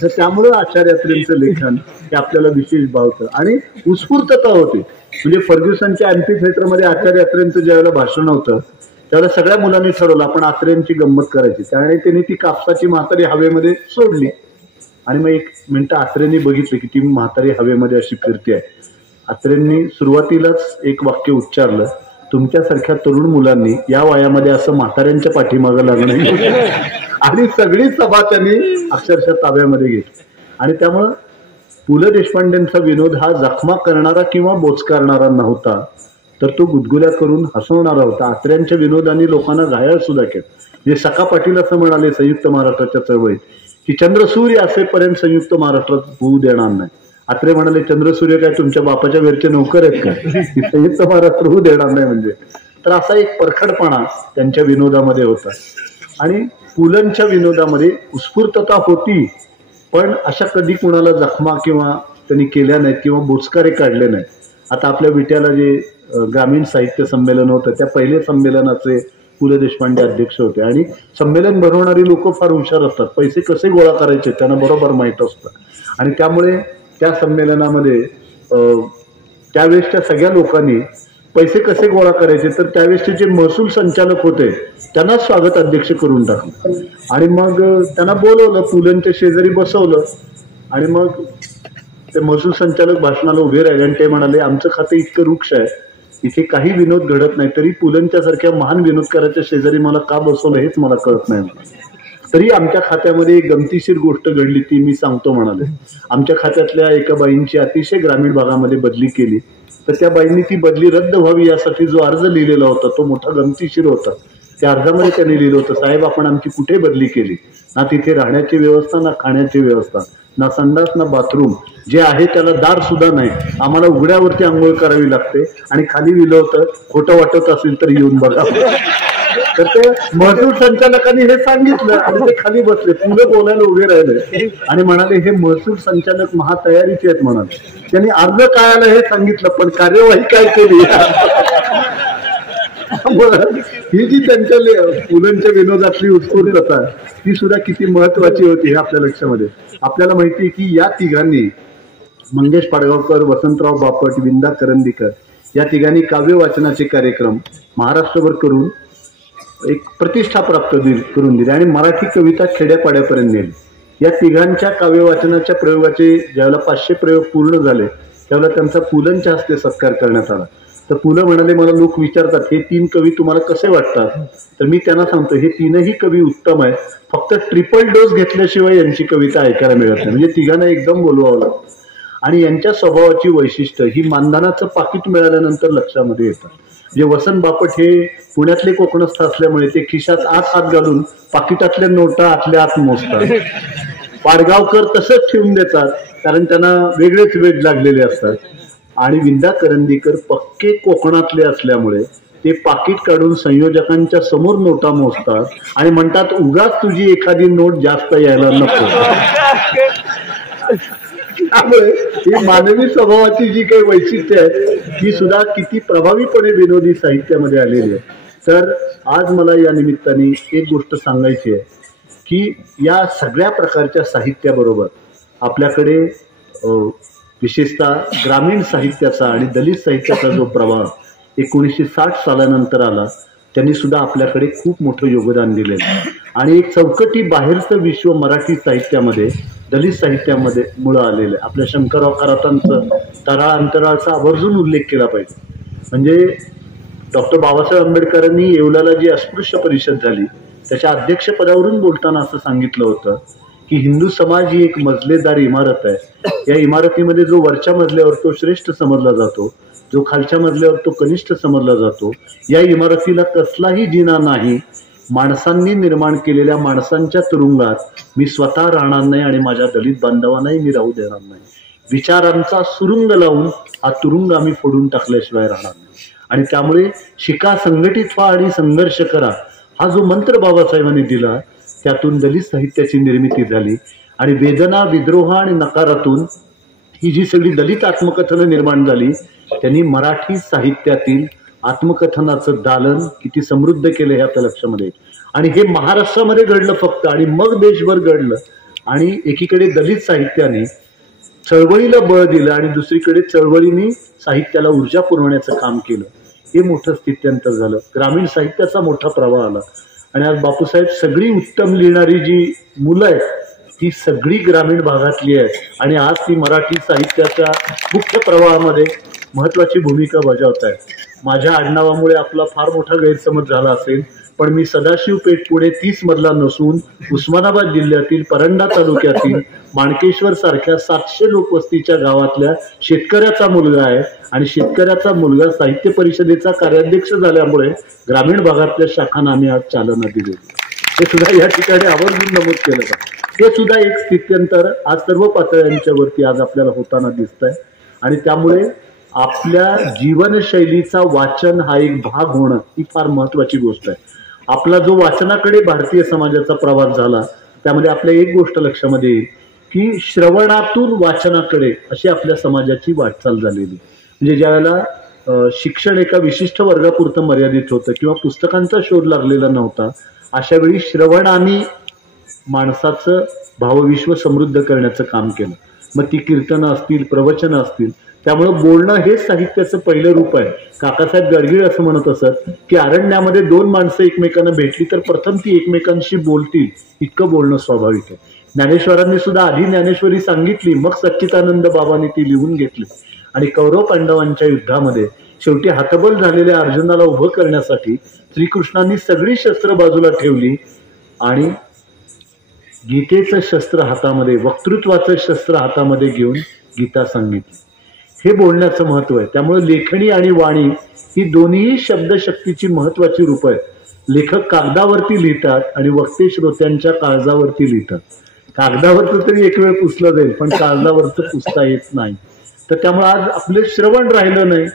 तर त्यामुळं आचार्य अत्रेंचं लेखन हे आपल्याला विशेष भावतं आणि उत्स्फूर्तता होते. म्हणजे फर्ग्युसनच्या एम्फी थिएटरमध्ये आचार्य अत्रेंचं ज्यावेळेला भाषण होतं त्यावेळेला सगळ्या मुलांनी ठरवलं आपण अत्रेंची गंमत करायची. त्यामुळे त्यांनी ती कापसाची म्हातारी हवेमध्ये सोडली आणि मग 1 मिनिटं अत्रेंनी बघितलं की ती म्हातारी हवेमध्ये अशी फिरते आहे. अत्रेंनी सुरुवातीलाच एक वाक्य उच्चारलं, तुमच्यासारख्या तरुण मुलांनी या वयामध्ये असं म्हाताऱ्यांच्या पाठीमागं लागणं. आणि सगळी सभा त्यांनी अक्षरशः ताब्यामध्ये घेतली. आणि त्यामुळं पु ल देशपांडेंचा विनोद हा जखमा करणारा किंवा बोचकारणारा नव्हता, तर तो गुदगुल्या करून हसवणारा होता. अत्र्यांच्या विनोदाने लोकांना घायाळ सुद्धा केलं. जे सखा पाटील असं म्हणाले संयुक्त महाराष्ट्राच्या चळवळीत की चंद्रसूर्य असेपर्यंत संयुक्त महाराष्ट्रात होऊ देणार नाही. अत्रे म्हणाले चंद्रसूर्य काय तुमच्या बापाच्या वेरचे नोकर आहेत का, संयुक्त महाराष्ट्र होऊ देणार नाही म्हणजे. तर असा एक परखडपणा त्यांच्या विनोदामध्ये होता. आणि पुलंच्या विनोदामध्ये उत्स्फूर्तता होती, पण अशा कधी कुणाला जखमा किंवा त्यांनी केल्या नाहीत किंवा बोचकारे काढले नाहीत. आता आपल्या विट्याला जे ग्रामीण साहित्य संमेलन होतं त्या पहिल्या संमेलनाचे पु ल देशपांडे अध्यक्ष होते. आणि संमेलन भरवणारी लोक फार हुशार असतात, पैसे कसे गोळा करायचे त्यांना बरोबर माहीत असतं. आणि त्यामुळे त्या संमेलनामध्ये त्यावेळेसच्या सगळ्या लोकांनी पैसे कसे गोळा करायचे, तर त्यावेळेसचे जे महसूल संचालक होते त्यांना स्वागत अध्यक्ष करून टाकलं आणि मग त्यांना बोलवलं, पुलंच्या शेजारी बसवलं आणि मग ते महसूल संचालक भाषणाला उभे राहिले आणि ते म्हणाले, आमचं खातं इतकं वृक्ष आहे, इथे काही विनोद घडत नाही, तरी पुलंच्या सारख्या महान विनोदकाराच्या शेजारी मला का बसवलं हेच मला कळत नाही. तरी आमच्या खात्यामध्ये एक गमतीशीर गोष्ट घडली, ती मी सांगतो म्हणाले. आमच्या खात्यातल्या एका बाईंची अतिशय ग्रामीण भागामध्ये बदली केली, तर त्या बाईंनी ती बदली रद्द व्हावी यासाठी जो अर्ज लिहिलेला होता तो मोठा गमतीशीर होता. त्या अर्जामध्ये त्यांनी लिहिलं होतं, साहेब आपण आमची कुठे बदली केली, ना तिथे राहण्याची व्यवस्था, ना खाण्याची व्यवस्था, ना संडास, ना बाथरूम, जे आहे त्याला दार सुद्धा नाही, आम्हाला उघड्यावरती आंघोळ करावी लागते आणि खाली लिहिलं होतं, खोटं वाटत असेल तर येऊन बघा. तर ते महसूल संचालकांनी हे सांगितलं आणि ते खाली बसले, पुढे बोलायला उभे राहिले आणि म्हणाले, हे महसूल संचालक महातयारीचे आहेत म्हणाले. त्यांनी अर्ज काय आला हे सांगितलं, पण कार्यवाही काय केली. ही जी त्यांच्या पुलंच्या विनोदातली उत्स्फूर्तता ती सुद्धा किती महत्वाची होती हे आपल्या लक्षामध्ये. आपल्याला माहिती आहे की या तिघांनी, मंगेश पाडगावकर, वसंतराव बापट, विंदा करंदीकर, या तिघांनी काव्य वाचनाचे कार्यक्रम महाराष्ट्रभर करून एक प्रतिष्ठा प्राप्त करून दिली आणि मराठी कविता खेड्यापाड्यापर्यंत नेली. या तिघांच्या काव्य वाचनाच्या प्रयोगाचे ज्यावेळेला 500 प्रयोग पूर्ण झाले त्यावेळेला त्यांचा पुलंच्या हस्ते सत्कार करण्यात आला. तर पुलं म्हणाले, मला लोक विचारतात हे 3 कवी तुम्हाला कसे वाटतात, तर मी त्यांना सांगतो हे 3ही कवी उत्तम आहेत, फक्त ट्रिपल डोस घेतल्याशिवाय यांची कविता ऐकायला मिळत नाही. म्हणजे तिघांना एकदम बोलवावं लागतं. आणि यांच्या स्वभावाची वैशिष्ट्य ही मानधनाचं पाकिट मिळाल्यानंतर लक्षामध्ये येतात. जे वसंत बापट हे पुण्यातले कोकणस्थ असल्यामुळे ते खिशात हात घालून पाकिटातल्या नोटा आतल्या आत मोजतात. पाडगावकर तसंच ठेवून देतात कारण त्यांना वेगळेच वेध लागलेले असतात. आणि विंदा करंदीकर पक्के कोकणातले असल्यामुळे ते पाकिट काढून संयोजकांच्या समोर नोटा मोजतात आणि म्हणतात, उगाच तुझी एखादी नोट जास्त यायला नको. त्यामुळे ही मानवी स्वभावाची जी काही वैशिष्ट्य आहे ही सुद्धा किती प्रभावीपणे विनोदी साहित्यामध्ये आलेली आहे. तर आज मला या निमित्ताने एक गोष्ट सांगायची आहे की या सगळ्या प्रकारच्या साहित्याबरोबर आपल्याकडे विशेषतः ग्रामीण साहित्याचा आणि दलित साहित्याचा जो प्रवाह 1960 सालानंतर आला त्यांनी सुद्धा आपल्याकडे खूप मोठं योगदान दिलेलं आहे. आणि एक चौकटी बाहेरचं विश्व मराठी साहित्यामध्ये, दलित साहित्यामध्ये मुळं आलेलं आहे. आपल्या शंकरराव खरातांचं तराळ अंतराळचा आवर्जून उल्लेख केला पाहिजे. म्हणजे डॉक्टर बाबासाहेब आंबेडकरांनी येवल्याला जी अस्पृश्य परिषद झाली त्याच्या अध्यक्षपदावरून बोलताना असं सांगितलं होतं की हिंदू समाज ही एक मजलेदार इमारत आहे. या इमारतीमध्ये जो वरच्या मजल्यावर तो श्रेष्ठ समजला जातो, जो खालच्या मजल्यावर तो कनिष्ठ समजला जातो. या इमारतीला कसलाही जिना नाही. माणसांनी निर्माण केलेल्या माणसांच्या तुरुंगात मी स्वतः राहणार नाही आणि माझ्या दलित बांधवांनाही मी राहू देणार नाही. विचारांचा सुरुंग लावून हा तुरुंग आम्ही फोडून टाकल्याशिवाय राहणार नाही. आणि त्यामुळे शिका, संघटित व्हा आणि संघर्ष करा हा जो मंत्र बाबासाहेबांनी दिला त्यातून दलित साहित्याची निर्मिती झाली. आणि वेदना, विद्रोह आणि नकारातून ही जी सगळी दलित आत्मकथनं निर्माण झाली त्यांनी मराठी साहित्यातील आत्मकथनाचं दालन किती समृद्ध केलं हे आपल्या लक्षामध्ये. आणि हे महाराष्ट्रामध्ये घडलं फक्त आणि मग देशभर घडलं. आणि एकीकडे दलित साहित्याने चळवळीला बळ दिलं आणि दुसरीकडे चळवळीने साहित्याला ऊर्जा पुरवण्याचं काम केलं. हे मोठं स्थित्यंतर झालं. ग्रामीण साहित्याचा मोठा प्रवाह आला. आणि आज बापूसाहेब सगळी उत्तम लिहिणारी जी मुलं आहेत ती सगळी ग्रामीण भागातली आहेत आणि आज ती मराठी साहित्याच्या मुख्य प्रवाहामध्ये महत्वाची भूमिका बजावत आहेत. माझ्या आडनावामुळे आपला फार मोठा गैरसमज झाला असेल, पण मी सदाशिव पेठ पुणे 30 मधला नसून उस्मानाबाद जिल्ह्यातील परंडा तालुक्यातील माणकेश्वर सारख्या 700 लोकवस्तीच्या गावातल्या शेतकऱ्याचा मुलगा आहे. आणि शेतकऱ्याचा मुलगा साहित्य परिषदेचा कार्याध्यक्ष झाल्यामुळे ग्रामीण भागातल्या शाखांना आम्ही आज चालना दिली. हे सुद्धा या ठिकाणी आवर्जून नमूद केलं पाहिजे. हे सुद्धा एक स्थित्यंतर आज सर्व पातळ्यांच्यावरती आज आपल्याला होताना दिसत आहे. आणि त्यामुळे आपल्या जीवनशैलीचा वाचन हा एक भाग होणं ही फार महत्वाची गोष्ट आहे. आपला जो वाचनाकडे भारतीय समाजाचा प्रवास झाला त्यामध्ये आपल्या एक गोष्ट लक्षामध्ये येईल की श्रवणातून वाचनाकडे अशी आपल्या समाजाची वाटचाल झालेली. म्हणजे ज्यावेळेला शिक्षण एका विशिष्ट वर्गापुरतं मर्यादित होतं किंवा पुस्तकांचा शोध लागलेला नव्हता, अशा वेळी श्रवणाने माणसाचं भावविश्व समृद्ध करण्याचं काम केलं. मग ती कीर्तनं असतील, प्रवचनं असतील, त्यामुळं बोलणं हेच साहित्याचं पहिलं रूप आहे. काकासाहेब गाडगीळ असं म्हणत असत की अरण्यामध्ये दोन माणसं एकमेकांना भेटली तर प्रथम ती एकमेकांशी बोलतील, इतकं बोलणं स्वाभाविक आहे. ज्ञानेश्वरांनी सुद्धा आधी ज्ञानेश्वरी सांगितली, मग सच्चिदानंद बाबांनी ती लिहून घेतली. आणि कौरव पांडवांच्या युद्धामध्ये शेवटी हतबल झालेल्या अर्जुनाला उभं करण्यासाठी श्रीकृष्णांनी सगळी शस्त्र बाजूला ठेवली आणि गीतेचं शस्त्र हातामध्ये, वक्तृत्वाचं शस्त्र हातामध्ये घेऊन गीता सांगितली. हे बोलण्याचं महत्व आहे. त्यामुळे लेखणी आणि वाणी ही दोन्ही शब्दशक्तीची महत्वाची रूप आहेत. लेखक कागदावरती लिहितात आणि वक्ते श्रोत्यांच्या काळजावरती लिहितात. कागदावरचं तरी एक वेळ पुसलं जाईल, पण कागदावरचं पुसता येत नाही. तर त्यामुळे आज आपले श्रवण राहिलं नाही.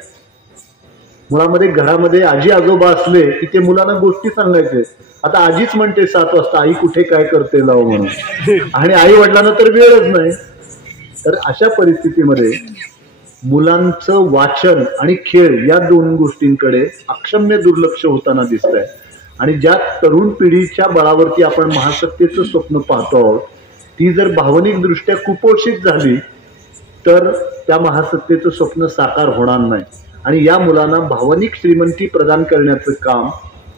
मुळामध्ये घरामध्ये आजी आजोबा असले की ते मुलांना गोष्टी सांगायचे. आता आजीच म्हणते 7 वाजता आई कुठे काय करते लाव म्हणून, आणि आई वडिलांना तर वेळच नाही. तर अशा परिस्थितीमध्ये मुलांचं वाचन आणि खेळ या दोन गोष्टींकडे अक्षम्य दुर्लक्ष होताना दिसत आहे. आणि ज्या तरुण पिढीच्या बळावरती आपण महासत्तेचं स्वप्न पाहतो आहोत, ती जर भावनिक दृष्ट्या कुपोषित झाली तर त्या महासत्तेचं स्वप्न साकार होणार नाही. आणि या मुलांना भावनिक श्रीमंती प्रदान करण्याचं काम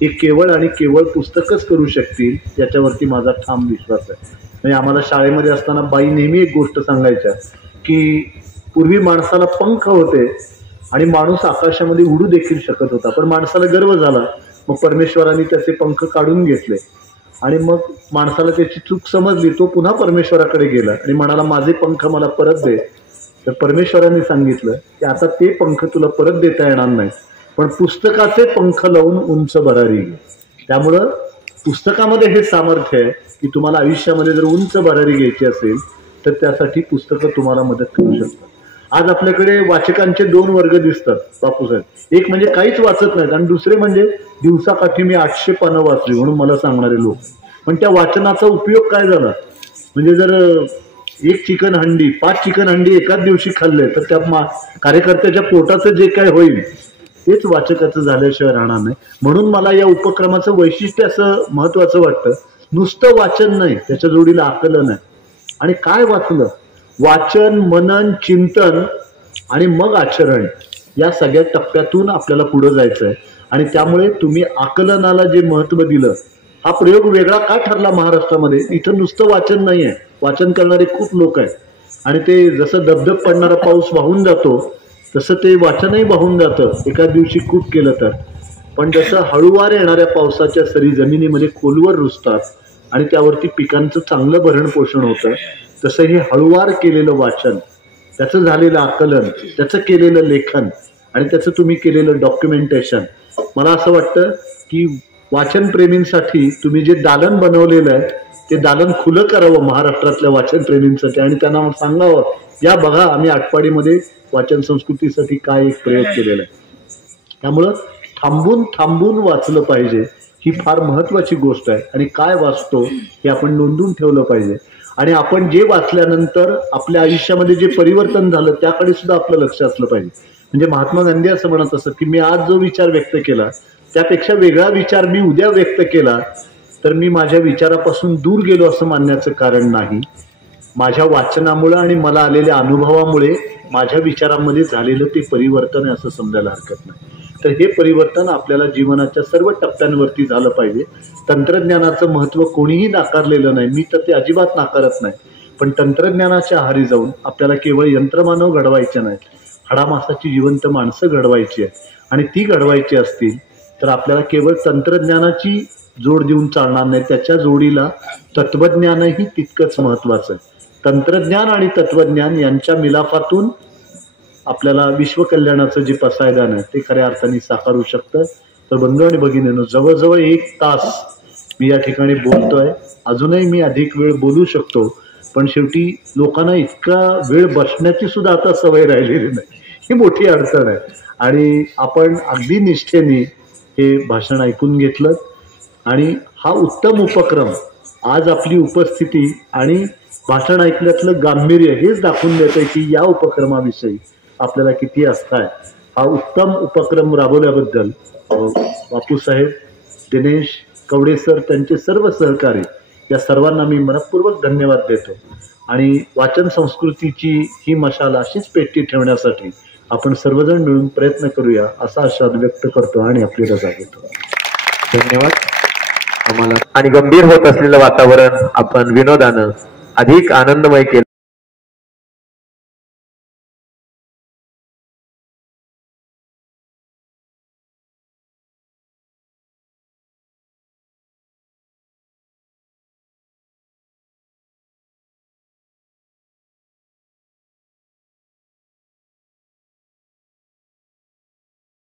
हे केवळ आणि केवळ पुस्तकच करू शकतील, याच्यावरती माझा ठाम विश्वास आहे. म्हणजे आम्हाला शाळेमध्ये असताना बाई नेहमी एक गोष्ट सांगायच्या की पूर्वी माणसाला पंख होते आणि माणूस आकाशामध्ये उडू देखील शकत होता, पण माणसाला गर्व झाला, मग परमेश्वराने त्याचे पंख काढून घेतले आणि मग माणसाला त्याची चूक समजली. तो पुन्हा परमेश्वराकडे गेला आणि म्हणाला माझे पंख मला परत दे. तर परमेश्वराने सांगितलं की आता ते पंख तुला परत देता येणार नाही, पण पुस्तकाचे पंख लावून उंच भरारी घे. त्यामुळं पुस्तकामध्ये हे सामर्थ्य आहे की तुम्हाला आयुष्यामध्ये जर उंच भरारी घ्यायची असेल तर त्यासाठी पुस्तकं तुम्हाला मदत करू शकतात. आज आपल्याकडे वाचकांचे 2 वर्ग दिसतात बापूसाहेब. एक म्हणजे काहीच वाचत नाहीत आणि दुसरे म्हणजे दिवसाकाठी मी 800 पानं वाचली म्हणून मला सांगणारे लोक. पण त्या वाचनाचा उपयोग काय झाला? म्हणजे जर 1 चिकन हंडी 5 चिकन हंडी एकाच दिवशी खाल्ले तर त्या कार्यकर्त्याच्या पोटाचं जे काय होईल तेच वाचकाचं झाल्याशिवाय राहणार नाही. म्हणून मला या उपक्रमाचं वैशिष्ट्य असं महत्वाचं वाटतं. नुसतं वाचन नाही, त्याच्या जोडीला आकलन आहे. आणि काय वाचलं? वाचन, मनन, चिंतन आणि मग आचरण, या सगळ्या टप्प्यातून आपल्याला पुढे जायचं आहे. आणि त्यामुळे तुम्ही आकलनाला जे महत्व दिलं, हा प्रयोग वेगळा का ठरला महाराष्ट्रामध्ये? इथं नुसतं वाचन नाही आहे, वाचन करणारे खूप लोक आहेत आणि ते जसं धबधब पडणारा पाऊस वाहून जातो तसं ते वाचनही वाहून जातं एका दिवशी खूप केलं तर. पण जसं हळूवार येणाऱ्या पावसाच्या सरी जमिनीमध्ये खोलवर रुजतात आणि त्यावरती पिकांचं चांगलं भरण पोषण होतं, तसं हे हळूवार केलेलं वाचन, त्याचं झालेलं आकलन, त्याचं केलेलं लेखन आणि त्याचं तुम्ही केलेलं डॉक्युमेंटेशन, मला असं वाटतं की वाचनप्रेमींसाठी तुम्ही जे दालन बनवलेलं आहे ते दालन खुलं करावं महाराष्ट्रातल्या वाचनप्रेमींसाठी आणि त्यांना सांगावं, या बघा आम्ही आटपाडीमध्ये वाचन संस्कृतीसाठी काय एक प्रयोग केलेला आहे. त्यामुळं थांबून थांबून वाचलं पाहिजे, ही फार महत्वाची गोष्ट आहे. आणि काय वाचतो हे आपण नोंदवून ठेवलं पाहिजे. आणि आपण जे वाचल्यानंतर आपल्या आयुष्यामध्ये जे परिवर्तन झालं त्याकडे सुद्धा आपलं लक्ष असलं पाहिजे. म्हणजे महात्मा गांधी असं म्हणत असत की मी आज जो विचार व्यक्त केला त्यापेक्षा वेगळा विचार मी उद्या व्यक्त केला तर मी माझ्या विचारापासून दूर गेलो असं मानण्याचं कारण नाही. माझ्या वाचनामुळे आणि मला आलेल्या अनुभवामुळे माझ्या विचारांमध्ये झालेलं ते परिवर्तन आहे असं समजायला हरकत नाही. तर हे परिवर्तन आपल्याला जीवनाच्या सर्व टप्प्यांवरती झालं पाहिजे. तंत्रज्ञानाचं महत्त्व कोणीही नाकारलेलं नाही, मी तर ते अजिबात नाकारत नाही. पण तंत्रज्ञानाच्या आहारी जाऊन आपल्याला केवळ यंत्रमानव घडवायचे नाहीत, हाडामासाची जिवंत माणसं घडवायची आहेत. आणि ती घडवायची असतील तर आपल्याला केवळ तंत्रज्ञानाची जोड देऊन चालणार नाही, त्याच्या जोडीला तत्वज्ञानही तितकंच महत्वाचं आहे. तंत्रज्ञान आणि तत्वज्ञान यांच्या मिलाफातून आपल्याला विश्वकल्याणाचं जे पसायदान आहे ते खऱ्या अर्थाने साकारू शकतं. तर बंधू आणि भगिनींनो, जवळजवळ 1 तास मी या ठिकाणी बोलतोय. अजूनही मी अधिक वेळ बोलू शकतो, पण शेवटी लोकांना इतका वेळ बसण्याची सुद्धा आता सवय राहिलेली नाही, ही मोठी अडचण आहे. आणि आपण अगदी निष्ठेने हे भाषण ऐकून घेतलं आणि हा उत्तम उपक्रम, आज आपली उपस्थिती आणि भाषण ऐकण्यातलं गांभीर्य हेच दाखवून देतंय की या उपक्रमाविषयी आपल्याला किती आस्था आहे. हा उत्तम उपक्रम राबवल्याबद्दल बापूसाहेब, दिनेश कवडे सर, त्यांचे सर्व सहकारी या सर्वांना मी मनपूर्वक धन्यवाद देतो आणि वाचन संस्कृतीची ही मशाल अशीच पेटती ठेवण्यासाठी आपण सर्वजण मिळून प्रयत्न करूया असा आशावाद व्यक्त करतो आणि आपली रजा घेतो. धन्यवाद. आम्हाला आणि गंभीर होत असलेलं वातावरण आपण विनोदानं अधिक आनंदमय केलं.